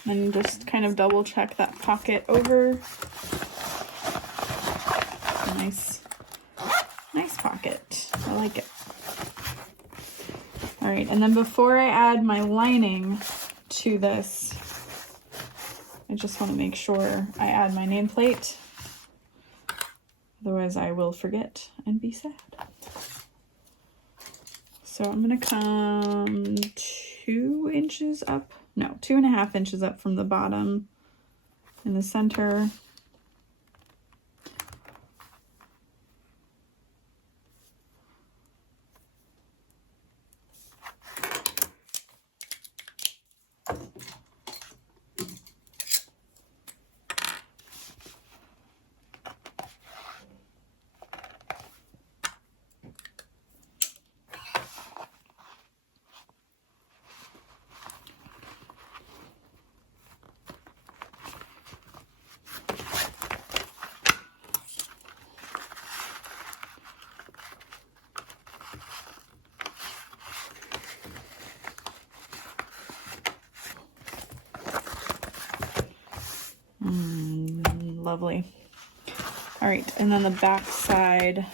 And just kind of double check that pocket over. Nice pocket. I like it. All right, and then before I add my lining to this, I just want to make sure I add my nameplate. Otherwise I will forget and be sad. So I'm gonna come 2 inches up. No, 2.5 inches up from the bottom in the center. Lovely. All right, and then the back side,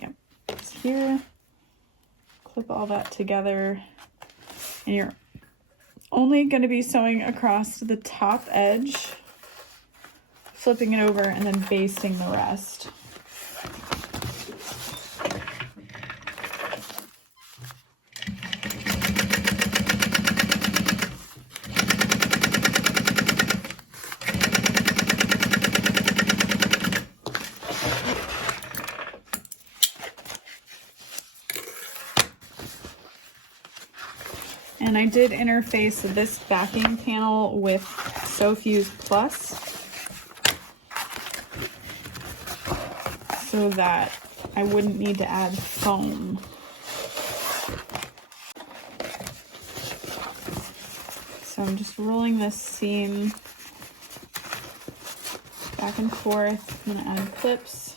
yep, it's here. Clip all that together, and you're only going to be sewing across the top edge, flipping it over, and then basting the rest. And I did interface this backing panel with Sew Fuse Plus so that I wouldn't need to add foam. So I'm just rolling this seam back and forth. I'm gonna add clips.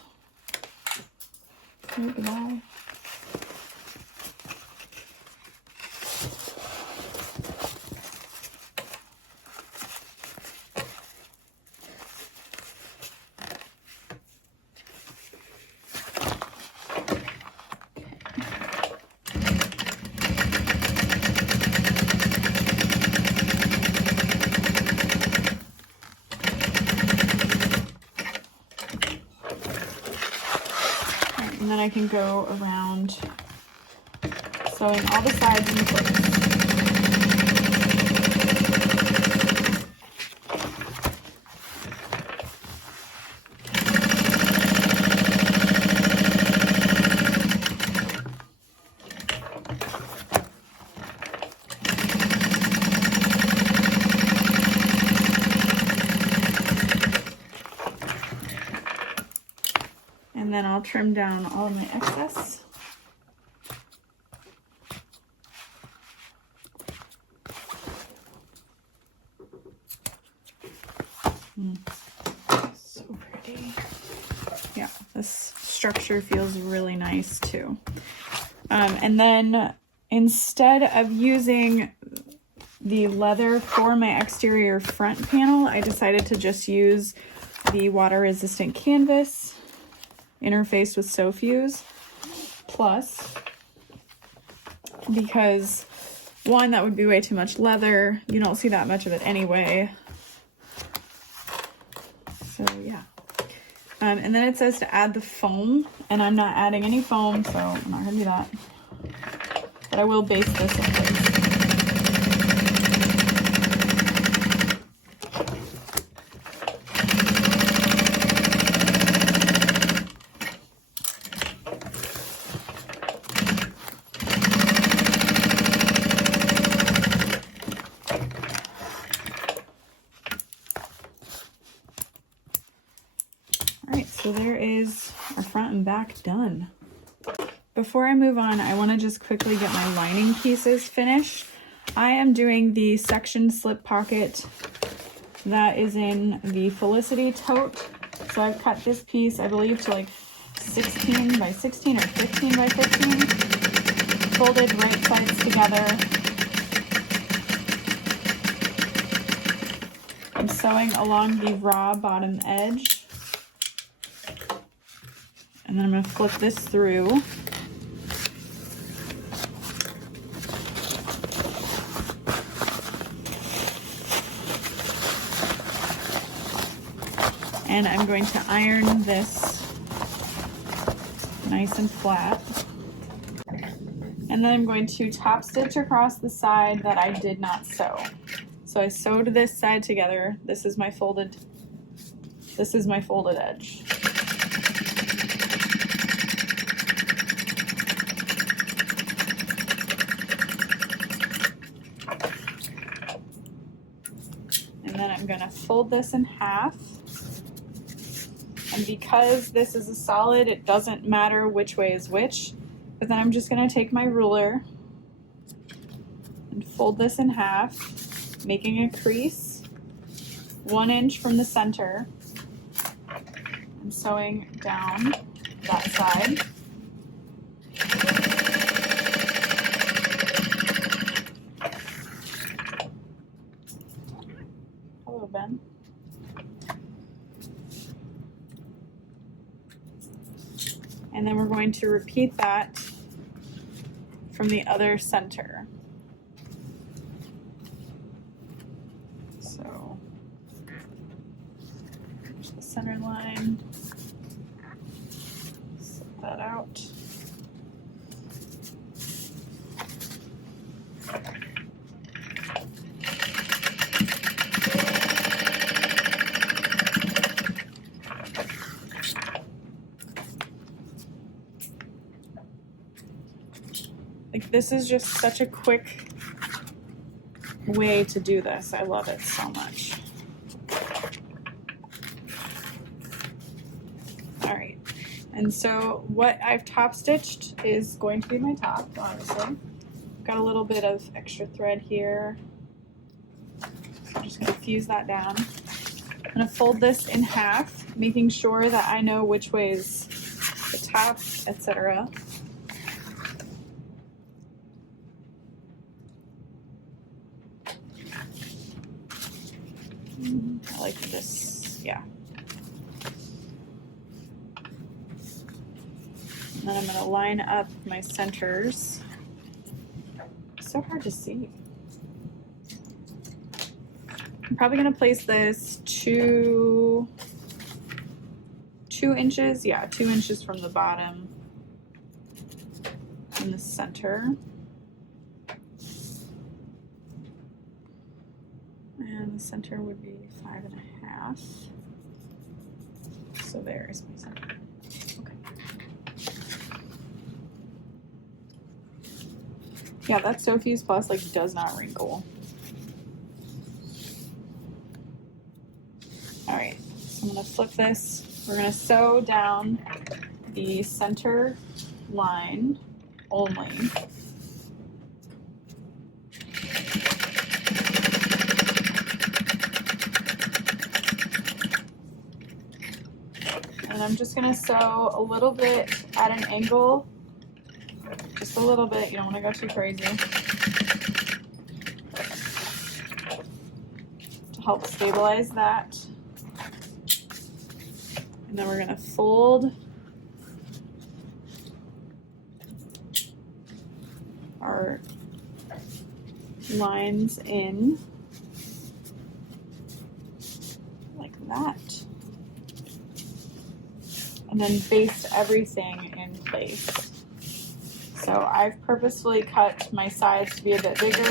Oh, goodbye. And then I can go around sewing all the sides in place. And then I'll trim down all of my excess. So pretty. Yeah, this structure feels really nice too. And then instead of using the leather for my exterior front panel, I decided to just use the water resistant canvas interfaced with Sew Fuse Plus, because one, that would be way too much leather. You don't see that much of it anyway. So yeah. And then it says to add the foam, and I'm not adding any foam, so I'm not gonna do that. But I will base this in place. So there is our front and back done. Before I move on, I want to just quickly get my lining pieces finished. I am doing the section slip pocket that is in the Felicity tote. So I've cut this piece, I believe, to like 16 by 16 or 15 by 15. Folded right sides together. I'm sewing along the raw bottom edge. And then I'm going to flip this through. And I'm going to iron this nice and flat. And then I'm going to top stitch across the side that I did not sew. So I sewed this side together. This is my folded edge. And then I'm gonna fold this in half. And because this is a solid, it doesn't matter which way is which. But then I'm just gonna take my ruler and fold this in half, making a crease 1 inch from the center. I'm sewing down that side. Hello, Ben. And then we're going to repeat that from the other center. So, there's the center line. Set that out. Like, this is just such a quick way to do this. I love it so much. All right, and so what I've top stitched is going to be my top, obviously. Got a little bit of extra thread here. I'm just gonna fuse that down. I'm gonna fold this in half, making sure that I know which way is the top, etc. I like this, yeah. And then I'm going to line up my centers. It's so hard to see. I'm probably going to place this 2 inches, yeah, 2 inches from the bottom in the center. And the center would be 5.5. So there's my center. Okay. Yeah, that Sophie's Plus like does not wrinkle. All right, so I'm gonna flip this. We're gonna sew down the center line only. And I'm just gonna sew a little bit at an angle, just a little bit, you don't wanna go too crazy, to help stabilize that. And then we're gonna fold our lines in like that. And then baste everything in place. So I've purposefully cut my sides to be a bit bigger.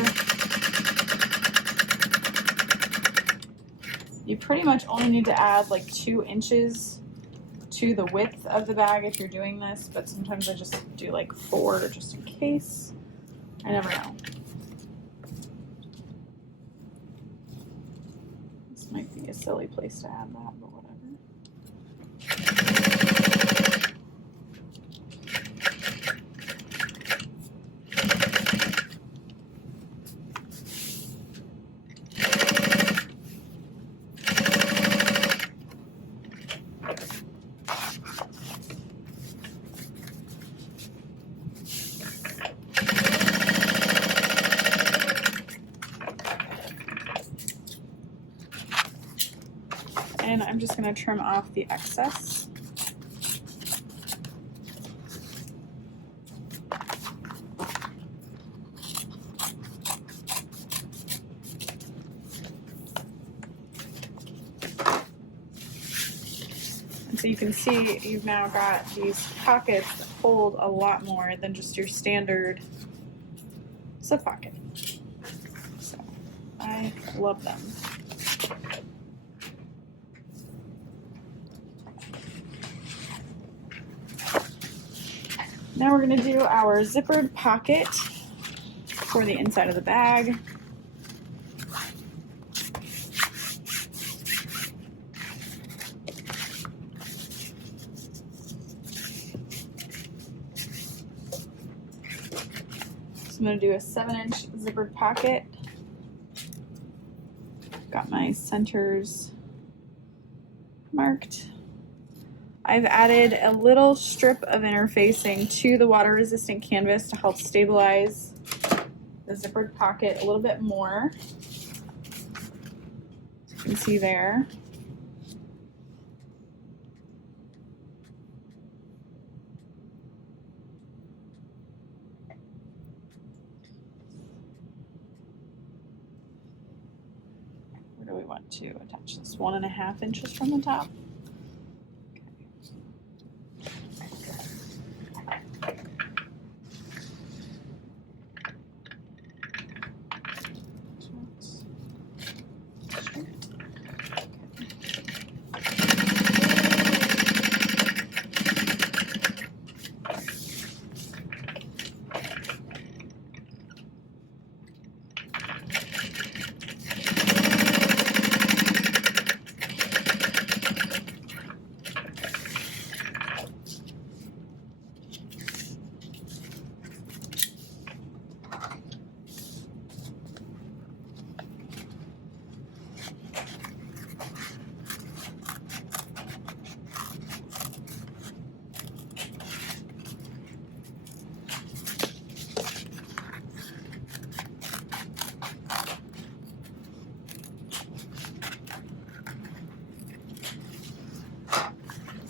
You pretty much only need to add like 2 inches to the width of the bag if you're doing this, but sometimes I just do like 4 just in case. I never know. This might be a silly place to add that, but whatever. I'm just going to trim off the excess. And so you can see you've now got these pockets that hold a lot more than just your standard zip pocket. So I love them. Now we're going to do our zippered pocket for the inside of the bag. So I'm going to do a 7-inch zippered pocket. Got my centers marked. I've added a little strip of interfacing to the water resistant canvas to help stabilize the zippered pocket a little bit more. As you can see there. Where do we want to attach this? 1.5 inches from the top.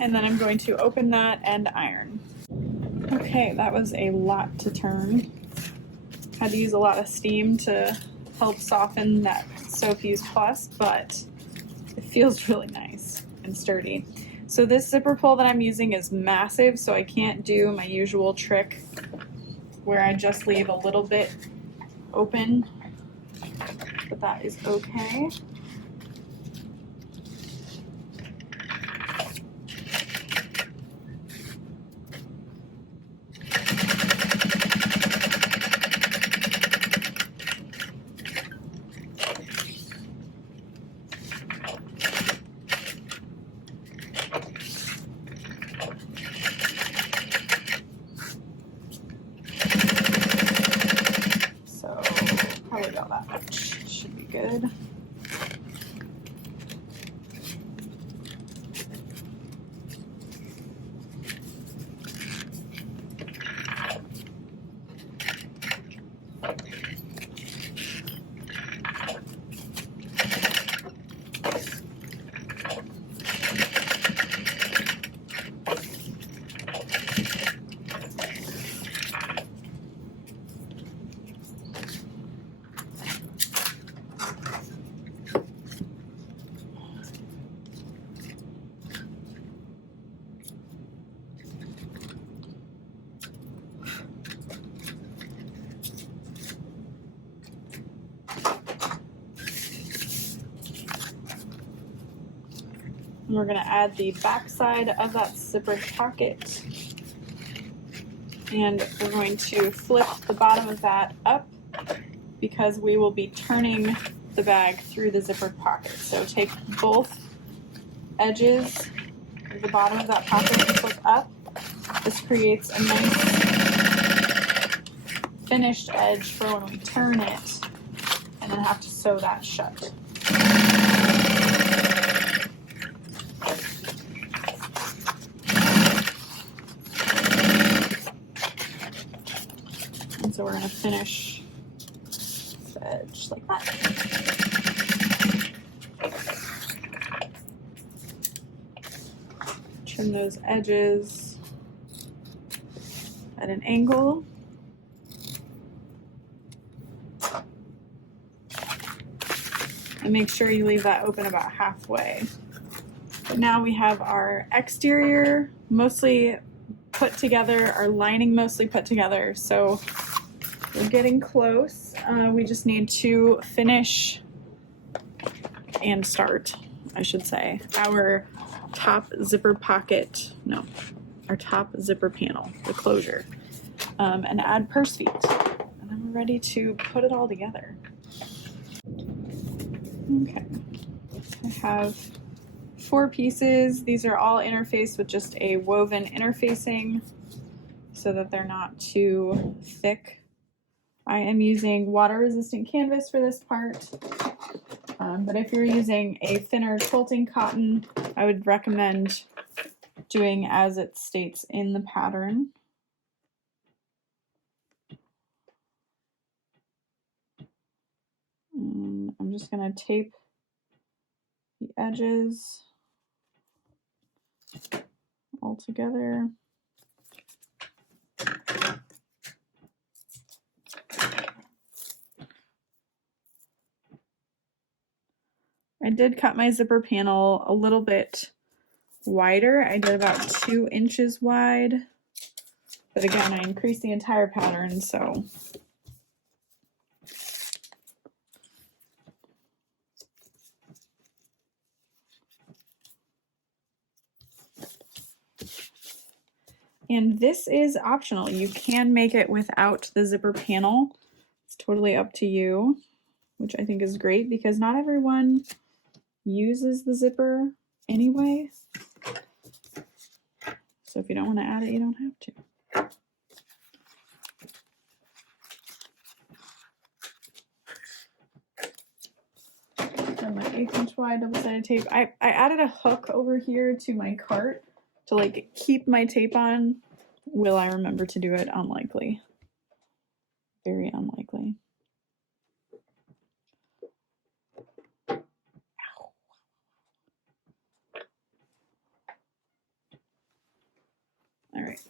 And then I'm going to open that and iron. Okay, that was a lot to turn. Had to use a lot of steam to help soften that Sophie's Plus, but it feels really nice and sturdy. So this zipper pull that I'm using is massive, so I can't do my usual trick where I just leave a little bit open, but that is okay. Good. And we're going to add the back side of that zipper pocket. And we're going to flip the bottom of that up because we will be turning the bag through the zippered pocket. So take both edges of the bottom of that pocket and flip up. This creates a nice finished edge for when we turn it and then have to sew that shut. And so we're going to finish the edge like that. trim those edges at an angle. And make sure you leave that open about halfway. But now we have our exterior mostly put together, our lining mostly put together, so we're getting close. We just need to finish and start, I should say, our top zipper pocket, no, our top zipper panel, the closure, and add purse feet. And then we're ready to put it all together. Okay, I have 4 pieces. These are all interfaced with just a woven interfacing so that they're not too thick. I am using water resistant canvas for this part, but if you're using a thinner quilting cotton, I would recommend doing as it states in the pattern. And I'm just going to tape the edges all together. I did cut my zipper panel a little bit wider. I did about 2 inches wide, but again, I increased the entire pattern, so. And this is optional. You can make it without the zipper panel. It's totally up to you, which I think is great because not everyone uses the zipper anyway. So if you don't want to add it, you don't have to. Then my 1/8 inch wide double-sided tape. I added a hook over here to my cart to like keep my tape on. Will I remember to do it? Unlikely. Very unlikely. All right.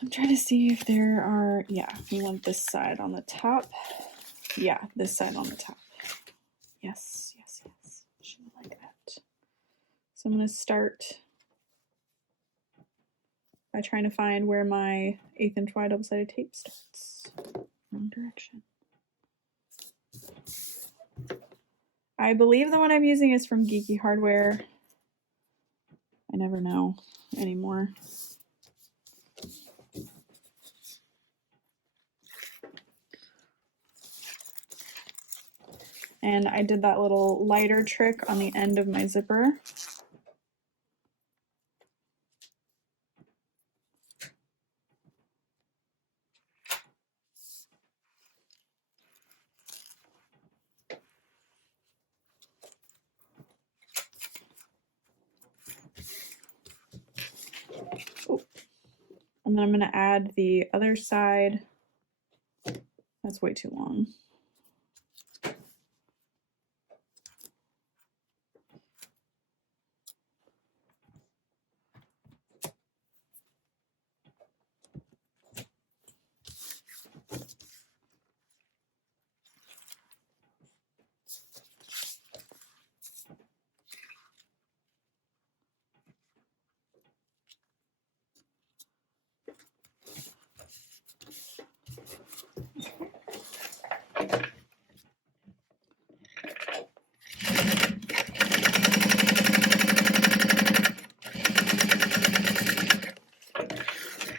I'm trying to see if there are, yeah, we want this side on the top. Yeah, this side on the top. Yes, yes, yes. She would like that. So I'm going to start by trying to find where my 1/8 inch wide double-sided tape starts. Wrong direction. I believe the one I'm using is from Geeky Hardware. I never know anymore. And I did that little lighter trick on the end of my zipper. And then I'm going to add the other side. That's way too long.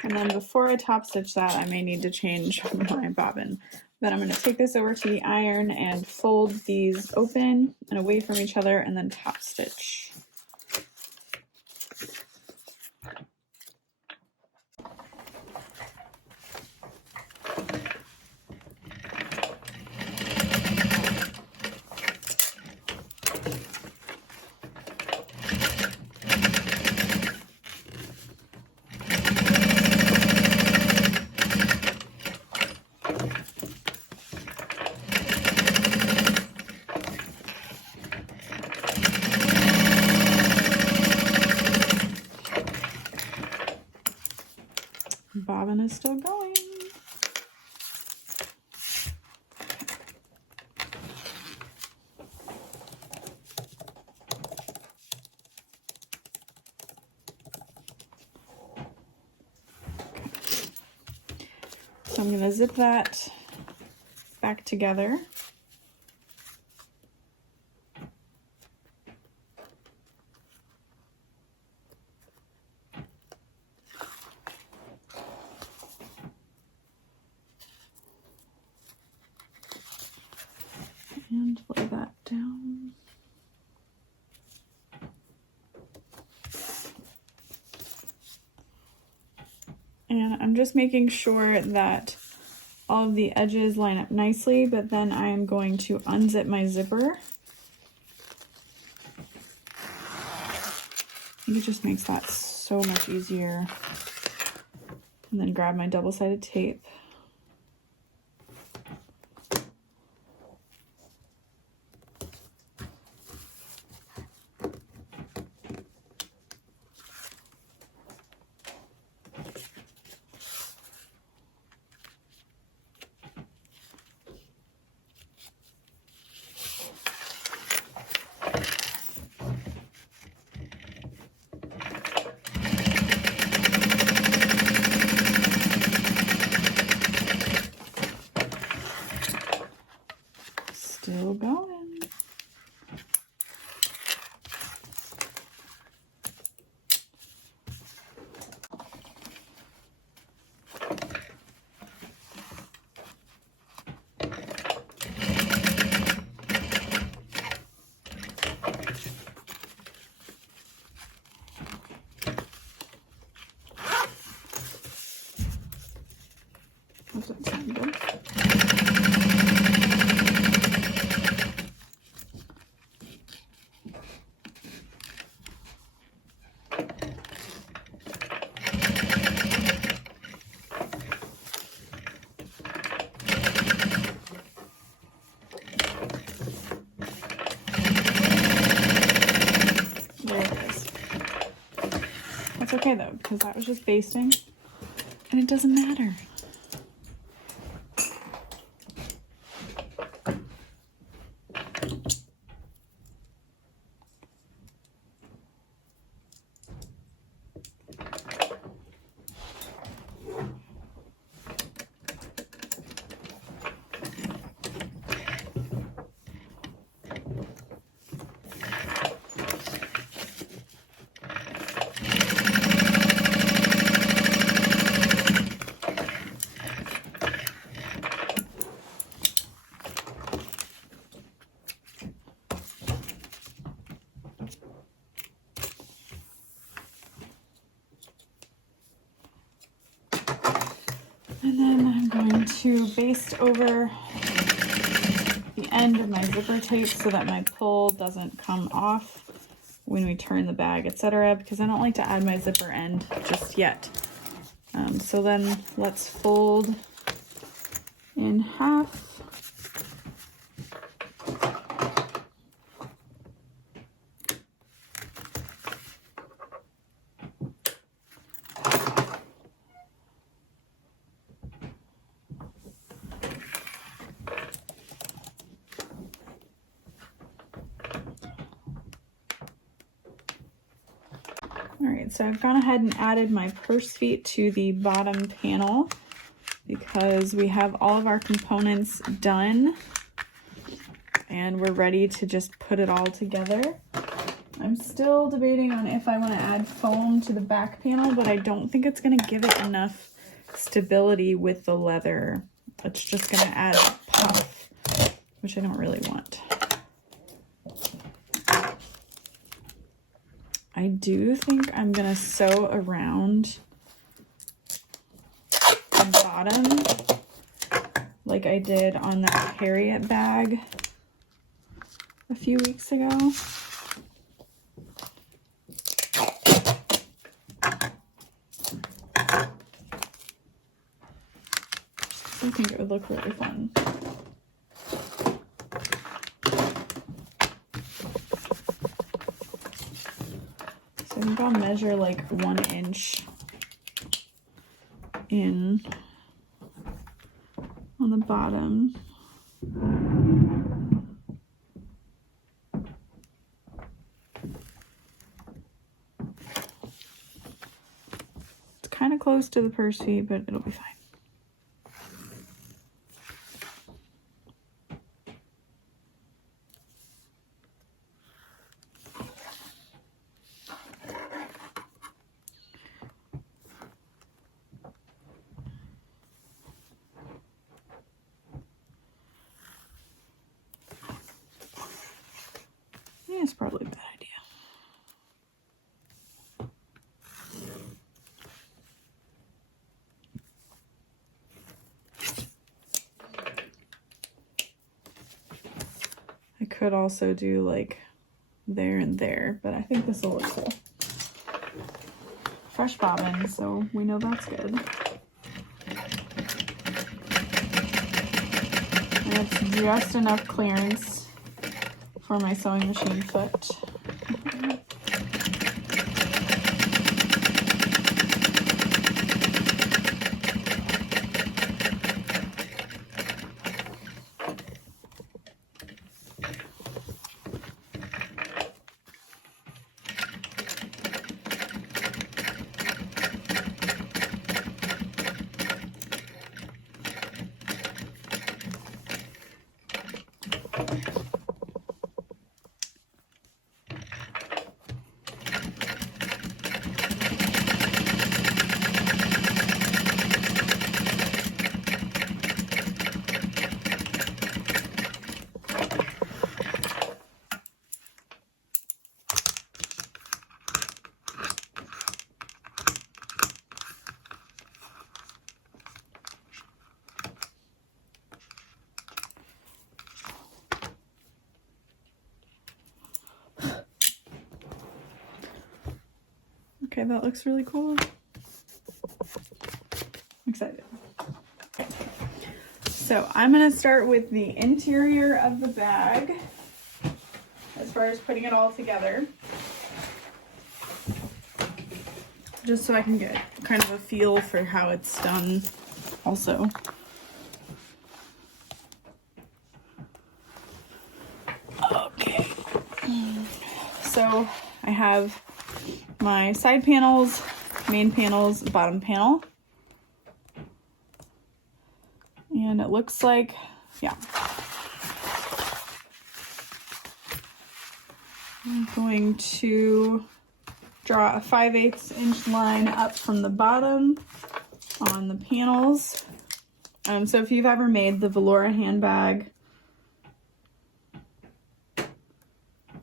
And then before I top stitch that, I may need to change my bobbin. Then I'm going to take this over to the iron and fold these open and away from each other and then top stitch. bobbin is still going. So I'm going to zip that back together. And lay that down. And I'm just making sure that all of the edges line up nicely, but then I'm going to unzip my zipper. I think it just makes that so much easier. And then grab my double-sided tape. Still going. Doesn't sound good. Okay though, because that was just basting and it doesn't matter. And then I'm going to baste over the end of my zipper tape so that my pull doesn't come off when we turn the bag, etc., because I don't like to add my zipper end just yet. So then let's fold in half. Alright, so I've gone ahead and added my purse feet to the bottom panel because we have all of our components done and we're ready to just put it all together. I'm still debating on if I want to add foam to the back panel, but I don't think it's going to give it enough stability with the leather. It's just going to add puff, which I don't really want. I do think I'm gonna sew around the bottom like I did on that Harriet bag a few weeks ago. I think it would look really fun. I think I'll measure like 1 inch in on the bottom. It's kind of close to the purse feet, but it'll be fine. It's probably a bad idea. I could also do like there and there, but I think this will look cool. Fresh bobbin, so we know that's good. And it's just enough clearance for my sewing machine foot. Okay, that looks really cool. I'm excited. Okay. So I'm gonna start with the interior of the bag as far as putting it all together. Just so I can get kind of a feel for how it's done also. Okay. So I have my side panels, main panels, bottom panel. And it looks like, yeah. I'm going to draw a 5/8 inch line up from the bottom on the panels. So if you've ever made the velour handbag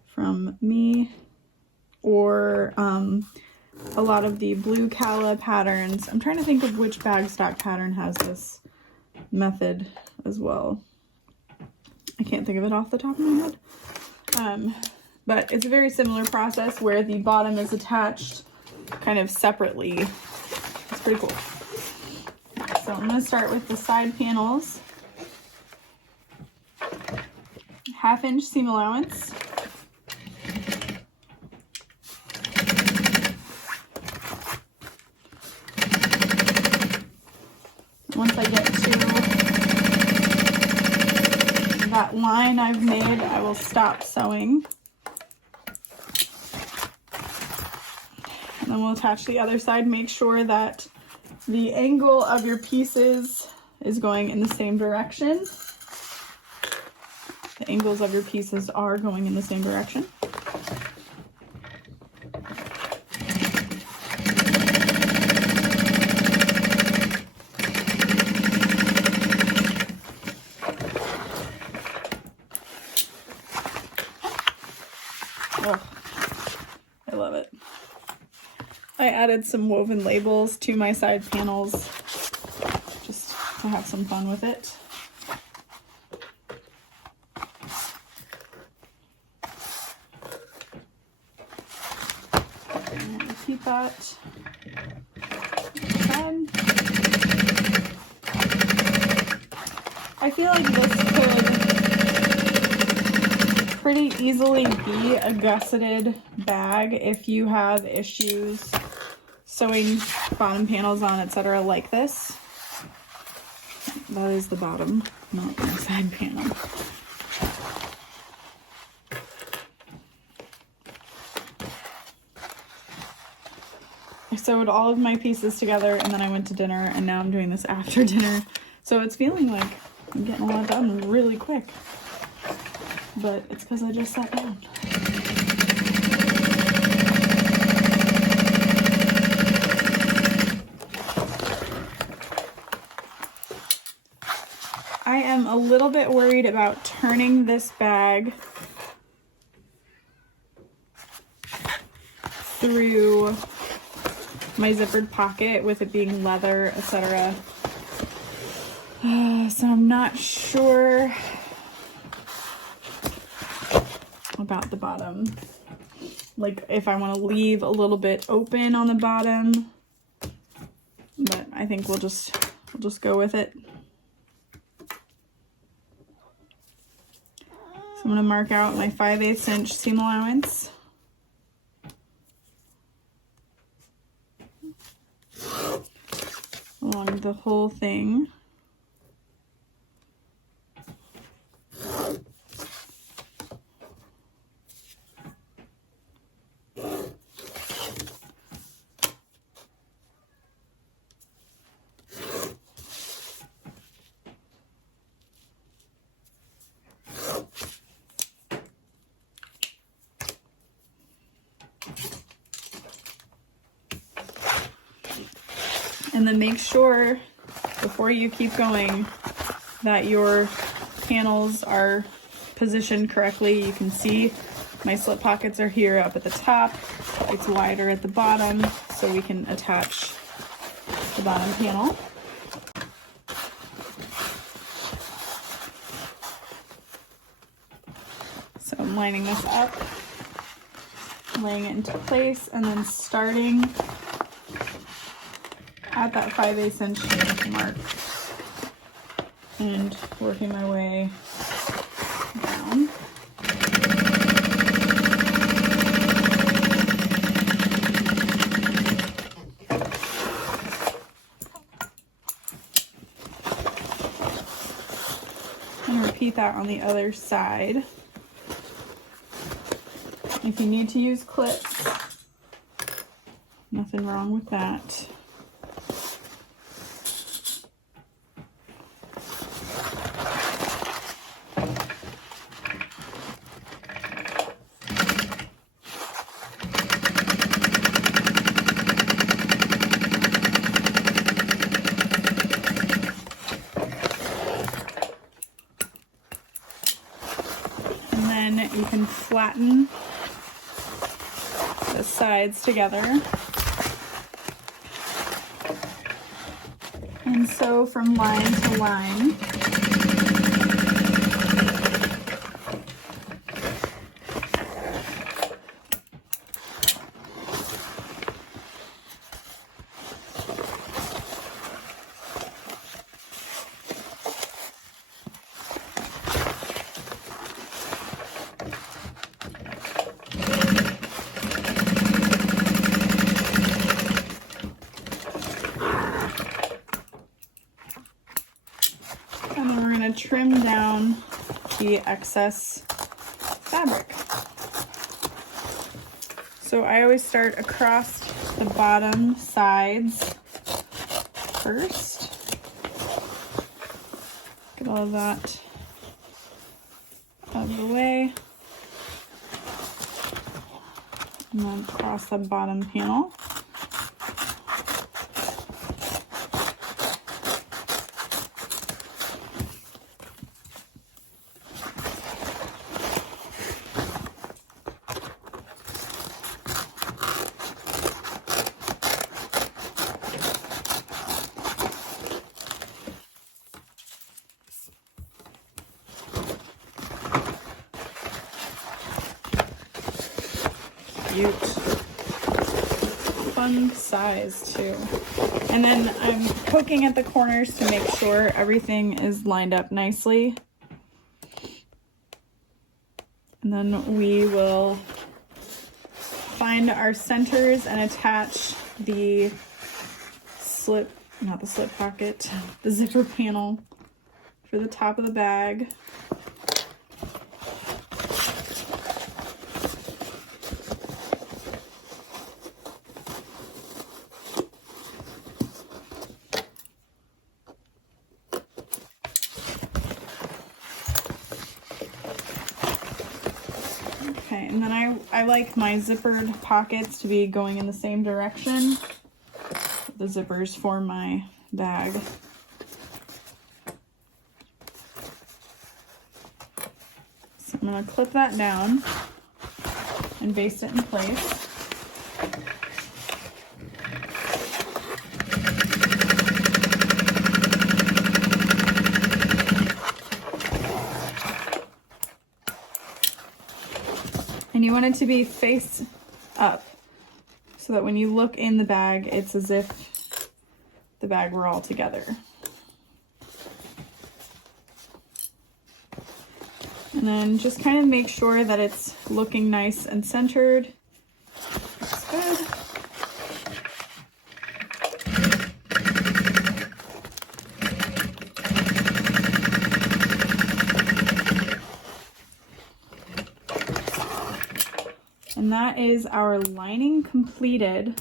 from me, or a lot of the blue Cala patterns. I'm trying to think of which Bagstock pattern has this method as well. I can't think of it off the top of my head. But it's a very similar process where the bottom is attached kind of separately. It's pretty cool. So I'm going to start with the side panels. 1/2 inch seam allowance. Once I get to that line I've made, I will stop sewing. And then we'll attach the other side. Make sure that the angle of your pieces is going in the same direction. The angles of your pieces are going in the same direction. I love it. I added some woven labels to my side panels just to have some fun with it. And repeat that. I feel like this could pretty easily be a gusseted bag if you have issues sewing bottom panels on, etc. like this. That is the bottom, not the side panel. I sewed all of my pieces together and then I went to dinner, and now I'm doing this after dinner. So it's feeling like I'm getting a lot done really quick. But it's because I just sat down. I am a little bit worried about turning this bag through my zippered pocket with it being leather, etc. So I'm not sure about the bottom. Like if I want to leave a little bit open on the bottom, but I think we'll just go with it. So I'm going to mark out my 5/8 inch seam allowance. Along the whole thing. And then make sure before you keep going that your panels are positioned correctly. You can see my slip pockets are here up at the top. It's wider at the bottom so we can attach the bottom panel. So I'm lining this up, laying it into place, and then starting at that 5/8 inch mark and working my way down. And repeat that on the other side. If you need to use clips, nothing wrong with that. You can flatten the sides together and sew from line to line. Trim down the excess fabric. So I always start across the bottom sides first. Get all of that out of the way. And then across the bottom panel. Cute. Fun size too. And then I'm poking at the corners to make sure everything is lined up nicely. And then we will find our centers and attach the not the slip pocket, the zipper panel for the top of the bag. Okay, and then I like my zippered pockets to be going in the same direction. The zippers for my bag. So I'm going to clip that down and baste it in place. And you want it to be face up so that when you look in the bag, it's as if the bag were all together. And then just kind of make sure that it's looking nice and centered. Looks good. And that is our lining completed.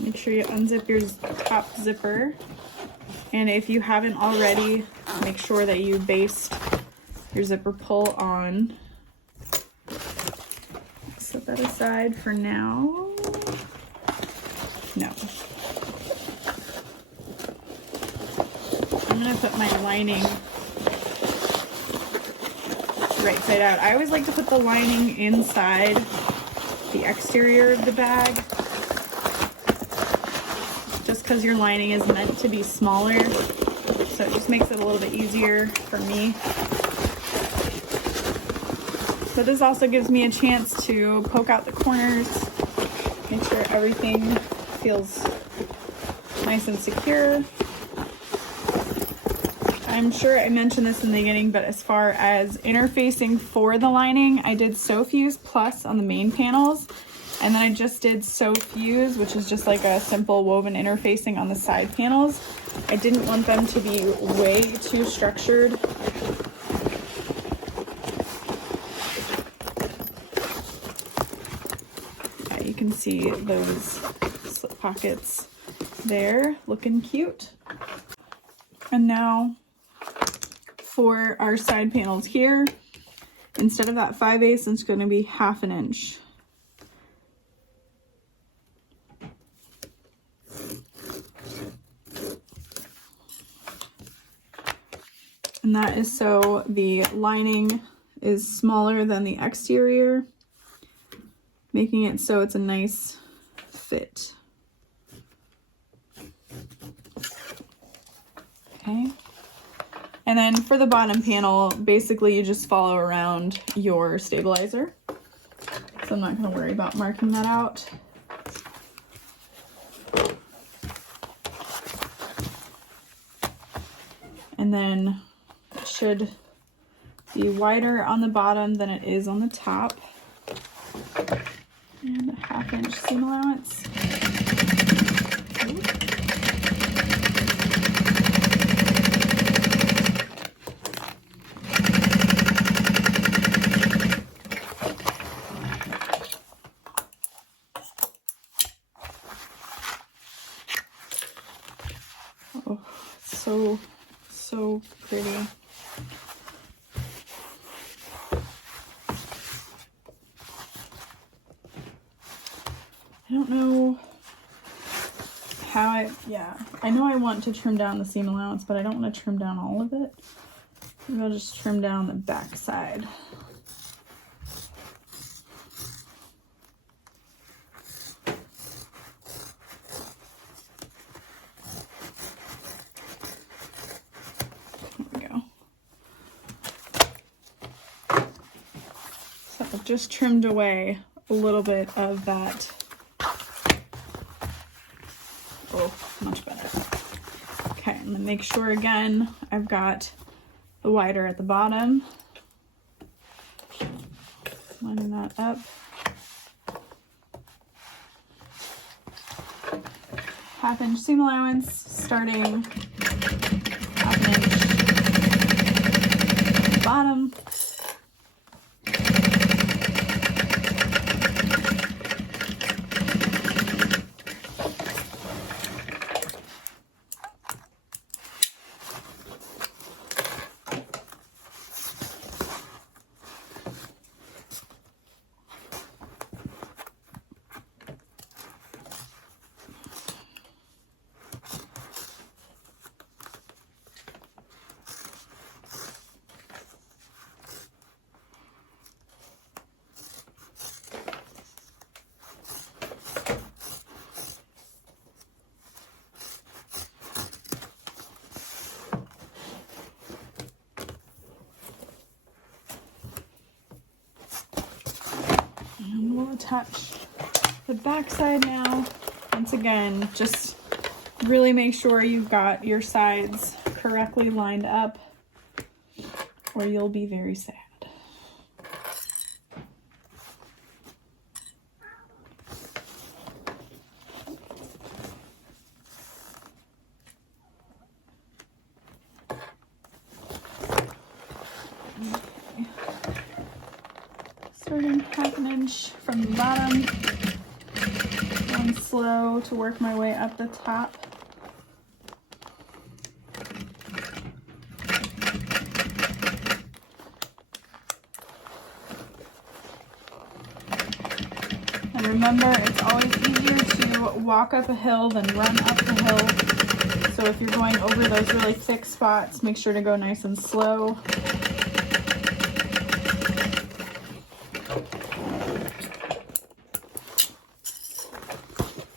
Make sure you unzip your top zipper. And if you haven't already, make sure that you baste your zipper pull on. Set that aside for now. No. I'm gonna put my lining right side out. I always like to put the lining inside the exterior of the bag, just because your lining is meant to be smaller, so it just makes it a little bit easier for me. So this also gives me a chance to poke out the corners, make sure everything feels nice and secure. I'm sure I mentioned this in the beginning, but as far as interfacing for the lining, I did Sew Fuse Plus on the main panels, and then I just did Sew Fuse, which is just like a simple woven interfacing on the side panels. I didn't want them to be way too structured. You can see those slip pockets there, looking cute. And now for our side panels here, instead of that 5/8, it's going to be 1/2 inch. And that is so the lining is smaller than the exterior, making it so it's a nice fit. Okay. And then for the bottom panel, basically you just follow around your stabilizer. So I'm not going to worry about marking that out. And then it should be wider on the bottom than it is on the top. And a 1/2 inch seam allowance. Oh, so pretty. I don't know how I know I want to trim down the seam allowance, but I don't want to trim down all of it. Maybe I'll just trim down the back side. There we go. So I've just trimmed away a little bit of that And then make sure again, I've got the wider at the bottom. Lining that up. Half-inch seam allowance, starting half-inch at the bottom. And we'll attach the back side now. Once again, just really make sure you've got your sides correctly lined up or you'll be very sad. Starting half an inch from the bottom, going slow to work my way up the top. And remember, it's always easier to walk up a hill than run up the hill. So if you're going over those really thick spots, make sure to go nice and slow.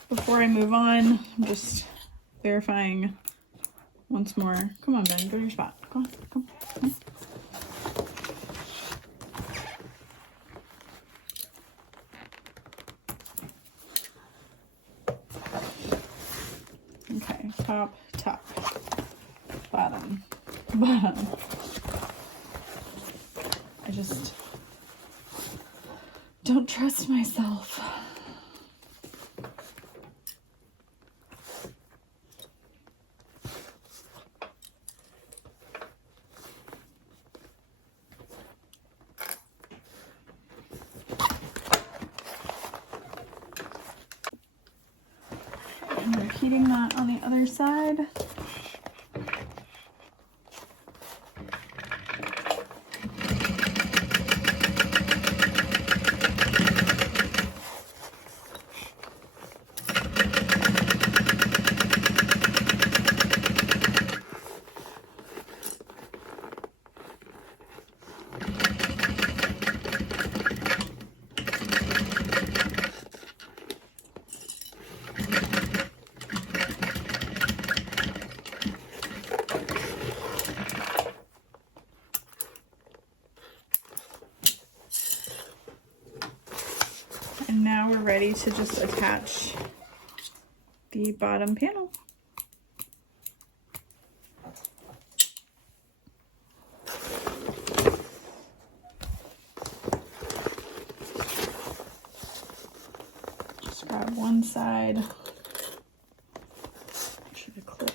Before I move on, I'm just verifying once more. Come on, Ben, go to your spot. Come on, come on. Okay, top, top, bottom, bottom. I just don't trust myself. And repeating that on the other side. And now we're ready to just attach the bottom panel. Just grab one side. Make sure to clip.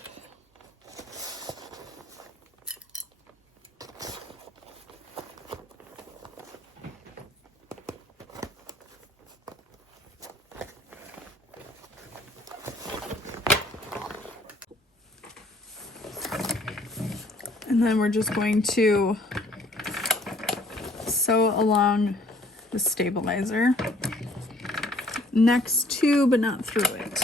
And then we're just going to sew along the stabilizer next to, but not through it.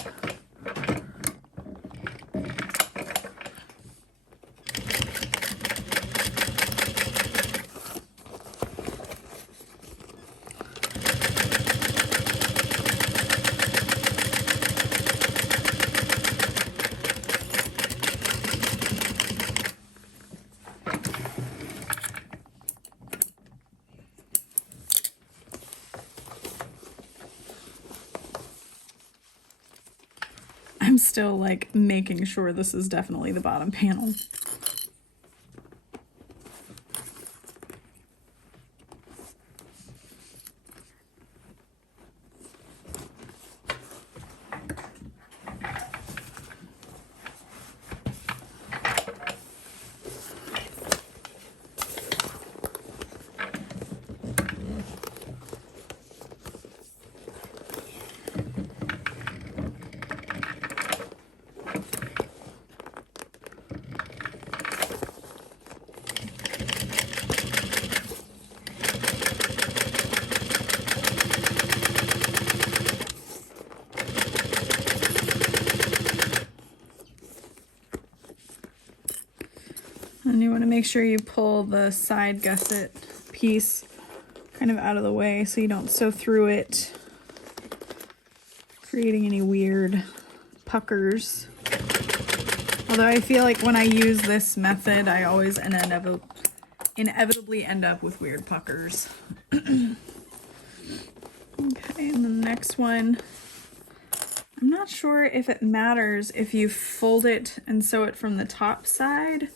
I'm still like making sure this is definitely the bottom panel. And you want to make sure you pull the side gusset piece kind of out of the way so you don't sew through it, creating any weird puckers. Although I feel like when I use this method, I always inevitably end up with weird puckers. Okay, and the next one, I'm not sure if it matters if you fold it and sew it from the top side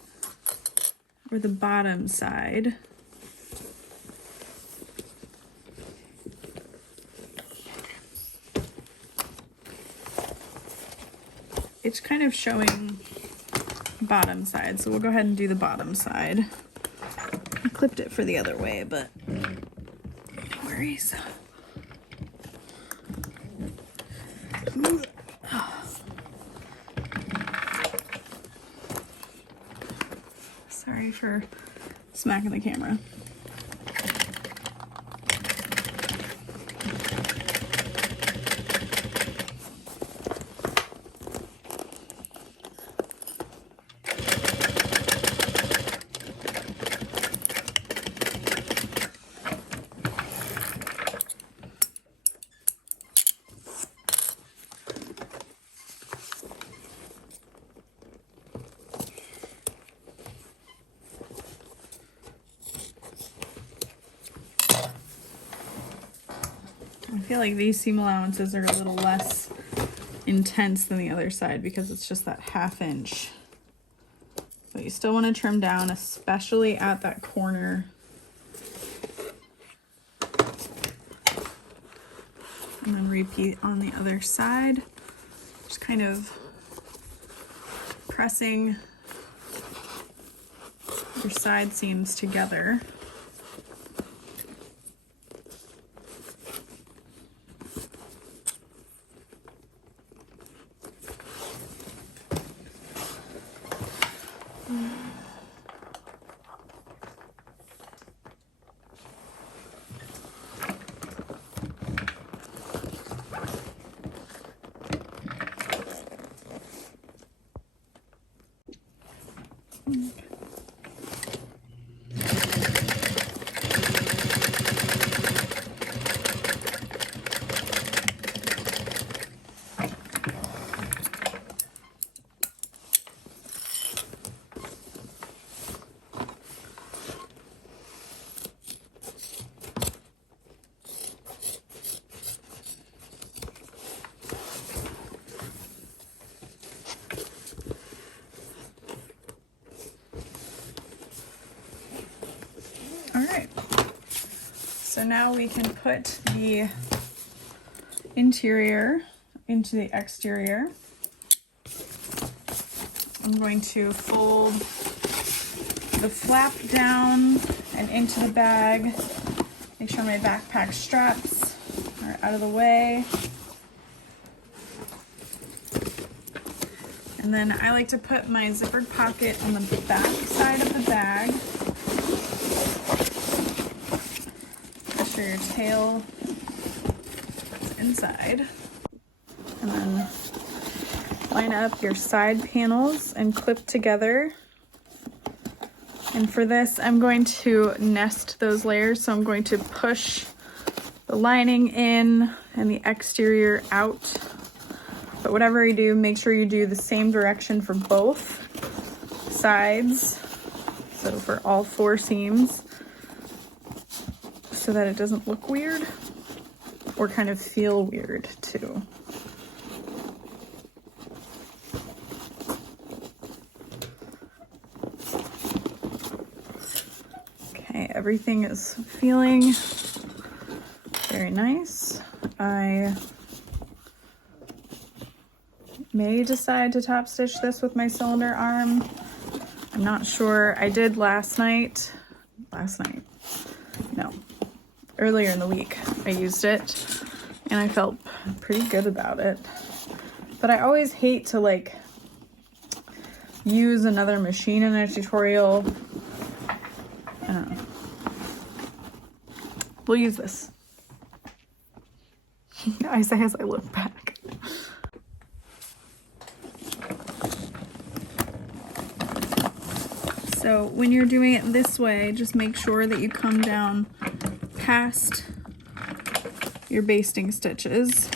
or the bottom side. It's kind of showing bottom side, so we'll go ahead and do the bottom side. I clipped it for the other way, but no worries. Sorry for smacking the camera. I feel like these seam allowances are a little less intense than the other side because it's just that 1/2 inch. But you still want to trim down, especially at that corner. And then repeat on the other side. Just kind of pressing your side seams together. So now we can put the interior into the exterior. I'm going to fold the flap down and into the bag. Make sure my backpack straps are out of the way. And then I like to put my zippered pocket on the back side of the bag. Make sure your tail is inside. And then line up your side panels and clip together. And for this, I'm going to nest those layers. So I'm going to push the lining in and the exterior out. But whatever you do, make sure you do the same direction for both sides. So for all 4 seams, so that it doesn't look weird or kind of feel weird too. everything is feeling very nice. I may decide to top stitch this with my cylinder arm. I'm not sure. I did earlier in the week I used it and I felt pretty good about it. But I always hate to like use another machine in a tutorial. I don't know. We'll use this. I say as I look back. So when you're doing it this way, just make sure that you come down past your basting stitches.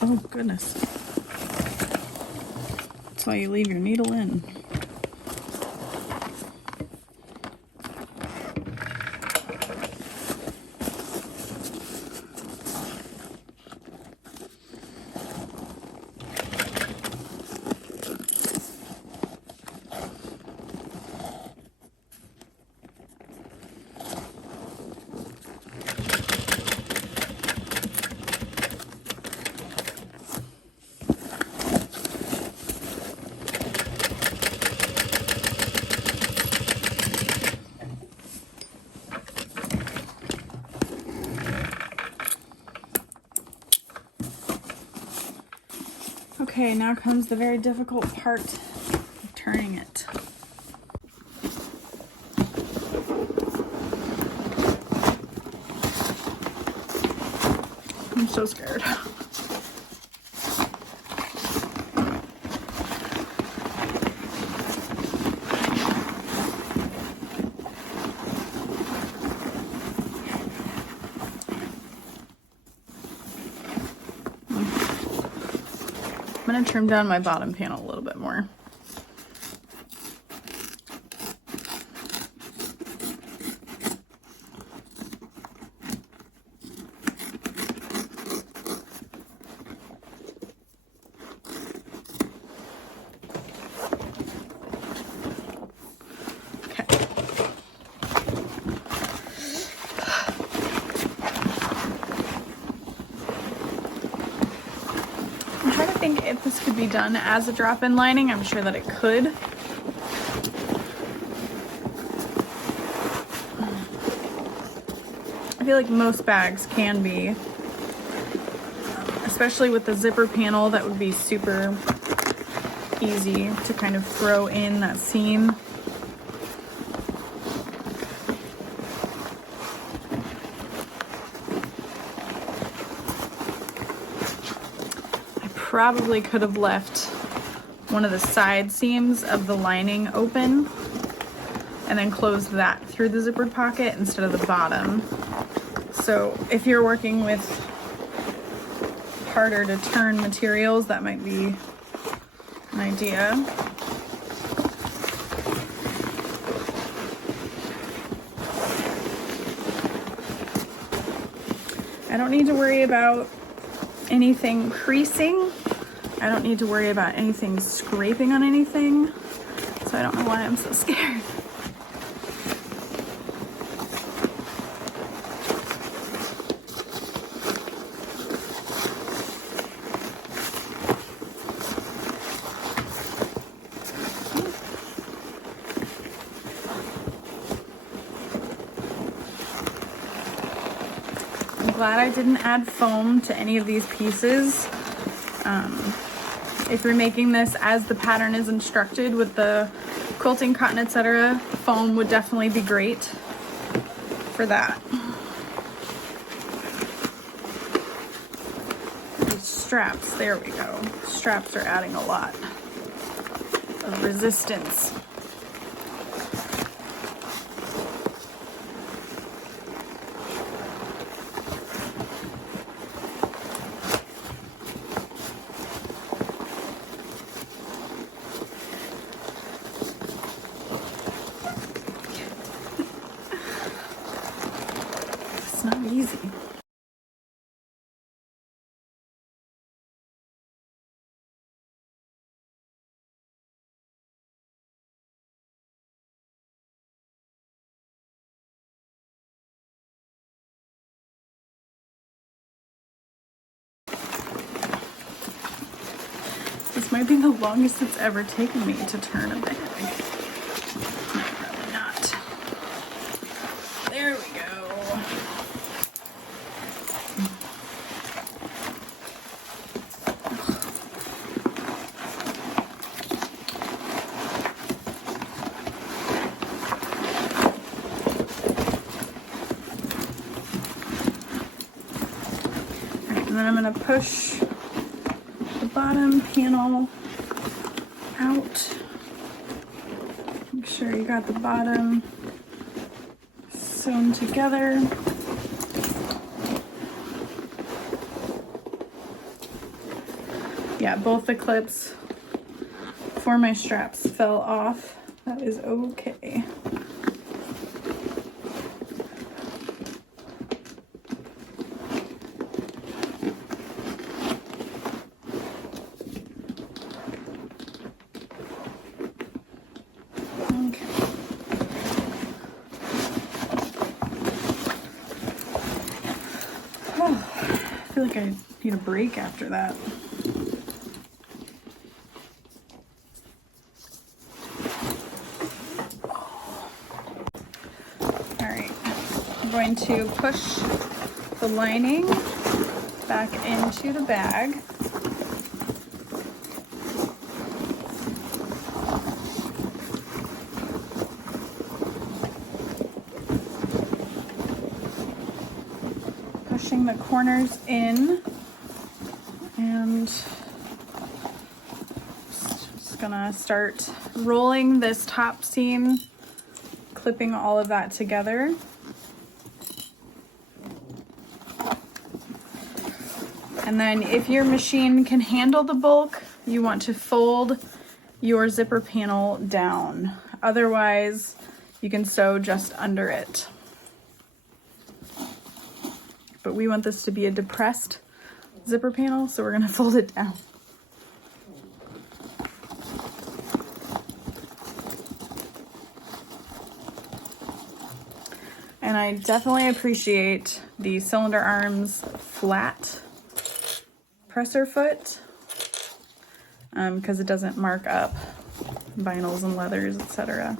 Oh goodness. That's why you leave your needle in. Okay, now comes the very difficult part of turning it. I'm so scared. I'm gonna trim down my bottom panel a little bit more. If this could be done as a drop-in lining, I'm sure that it could. I feel like most bags can be, especially with the zipper panel. That would be super easy to kind of throw in that seam. Probably could have left one of the side seams of the lining open and then closed that through the zippered pocket instead of the bottom. So if you're working with harder to turn materials, that might be an idea. don't need to worry about anything creasing. I don't need to worry about anything scraping on anything. So I don't know why I'm so scared. Glad I didn't add foam to any of these pieces. If you're making this as the pattern is instructed with the quilting cotton, etc., foam would definitely be great for that. These straps, there we go. Straps are adding a lot of resistance. Easy. This might be the longest it's ever taken me to turn a bag. Probably not. There we go. And then I'm going to push the bottom panel out. Make sure you got the bottom sewn together. Yeah, both the clips for my straps fell off. That is okay. I feel like I need a break after that. Alright, I'm going to push the lining back into the bag. Pushing the corners in, and just gonna start rolling this top seam, clipping all of that together. And then if your machine can handle the bulk, you want to fold your zipper panel down. Otherwise, you can sew just under it. But we want this to be a depressed zipper panel, so we're gonna fold it down. And I definitely appreciate the cylinder arms flat presser foot, because it doesn't mark up vinyls and leathers, etc.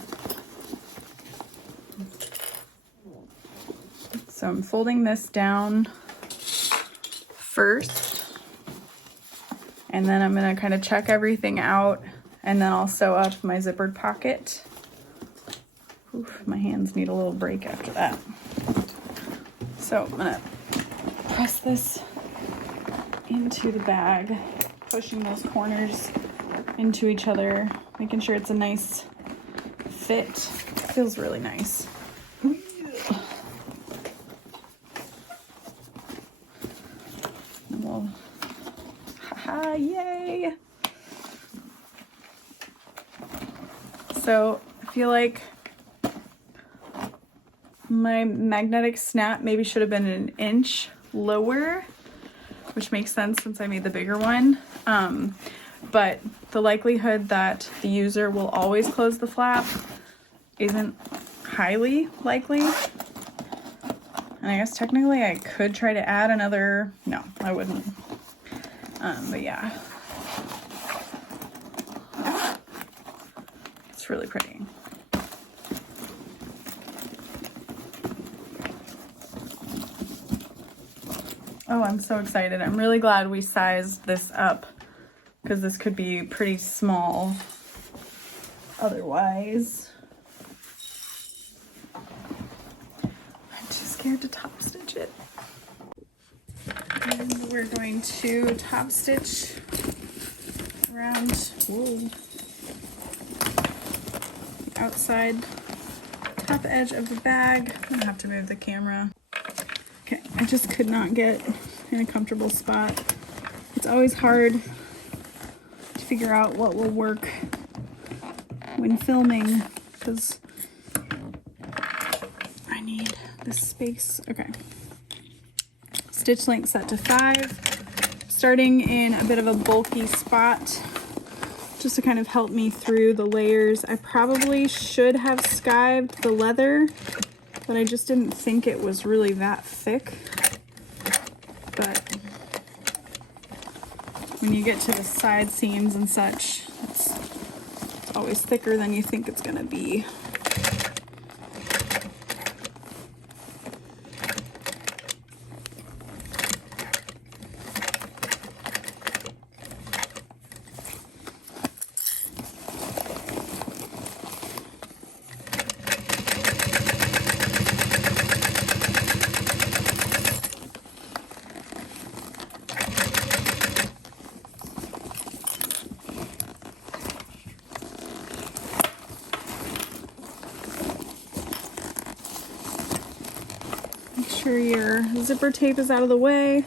So I'm folding this down first, and then I'm gonna kind of check everything out, and then I'll sew up my zippered pocket. Oof, my hands need a little break after that. So I'm gonna press this into the bag, pushing those corners into each other, making sure it's a nice fit. Feels really nice. Well, haha, yay! So I feel like my magnetic snap maybe should have been an inch lower, which makes sense since I made the bigger one. But the likelihood that the user will always close the flap isn't highly likely. And I guess technically I could try to add another, no, I wouldn't. But yeah. It's really pretty. Oh, I'm so excited. I'm really glad we sized this up because this could be pretty small otherwise. I'm too scared to top stitch it. And we're going to top stitch around the outside top edge of the bag. I'm gonna have to move the camera. Okay, I just could not get in a comfortable spot. It's always hard to figure out what will work when filming because I need this space. Okay. Stitch length set to 5. Starting in a bit of a bulky spot just to kind of help me through the layers. I probably should have skived the leather, but I just didn't think it was really that thick. But when you get to the side seams and such, it's always thicker than you think it's gonna be. Your zipper tape is out of the way.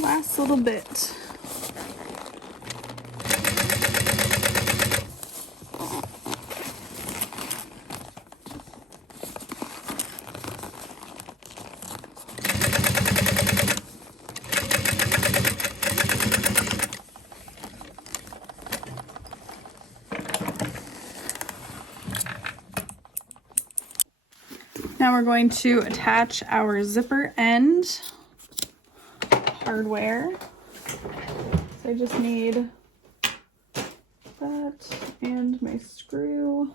Last little bit. Now we're going to attach our zipper end hardware. So I just need that and my screw.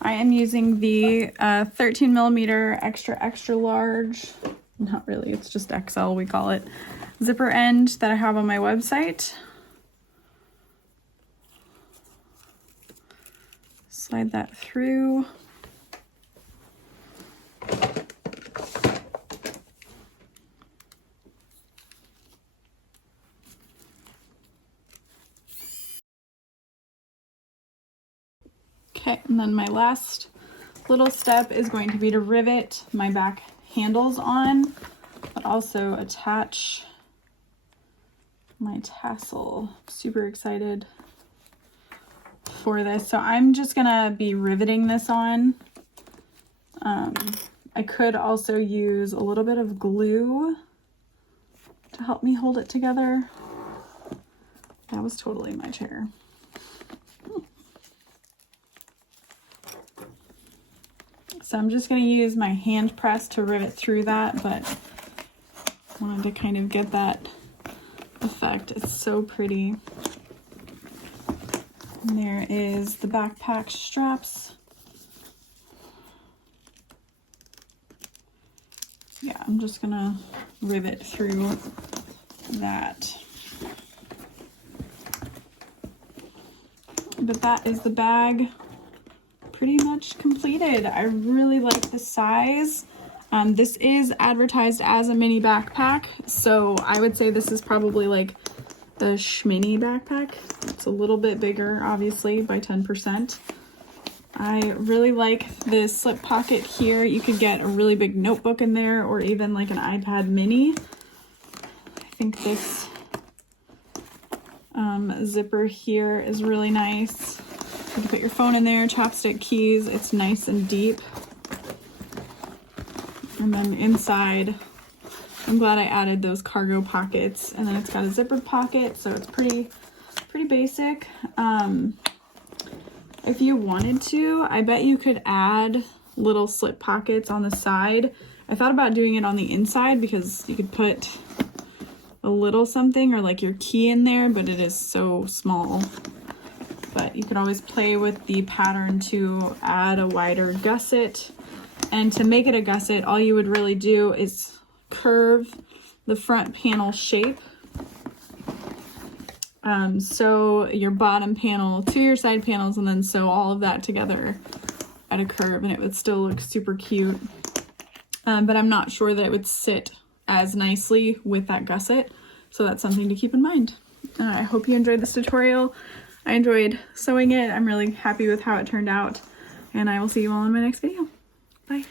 I am using the 13 millimeter extra large, not really, it's just XL we call it, zipper end that I have on my website. Slide that through. Okay, and then my last little step is going to be to rivet my back handles on, but also attach my tassel. Super excited for this. So I'm just gonna be riveting this on. I could also use a little bit of glue to help me hold it together. That was totally my chair. So I'm just going to use my hand press to rivet through that, but I wanted to kind of get that effect. It's so pretty. And there is the backpack straps. Yeah, I'm just going to rivet through that. But that is the bag pretty much completed. I really like the size. This is advertised as a mini backpack, so I would say this is probably like the schmini backpack. It's a little bit bigger, obviously, by 10%. I really like this slip pocket here. You could get a really big notebook in there, or even like an iPad mini. I think this zipper here is really nice. You can put your phone in there, chopstick, keys. It's nice and deep. And then inside, I'm glad I added those cargo pockets. And then it's got a zippered pocket, so it's pretty basic. If you wanted to, I bet you could add little slip pockets on the side. I thought about doing it on the inside because you could put a little something or like your key in there, but it is so small. But you could always play with the pattern to add a wider gusset. And to make it a gusset, all you would really do is curve the front panel shape. Sew your bottom panel to your side panels and then sew all of that together at a curve, and it would still look super cute. But I'm not sure that it would sit as nicely with that gusset, so that's something to keep in mind. I hope you enjoyed this tutorial. I enjoyed sewing it. I'm really happy with how it turned out, and I will see you all in my next video. Bye.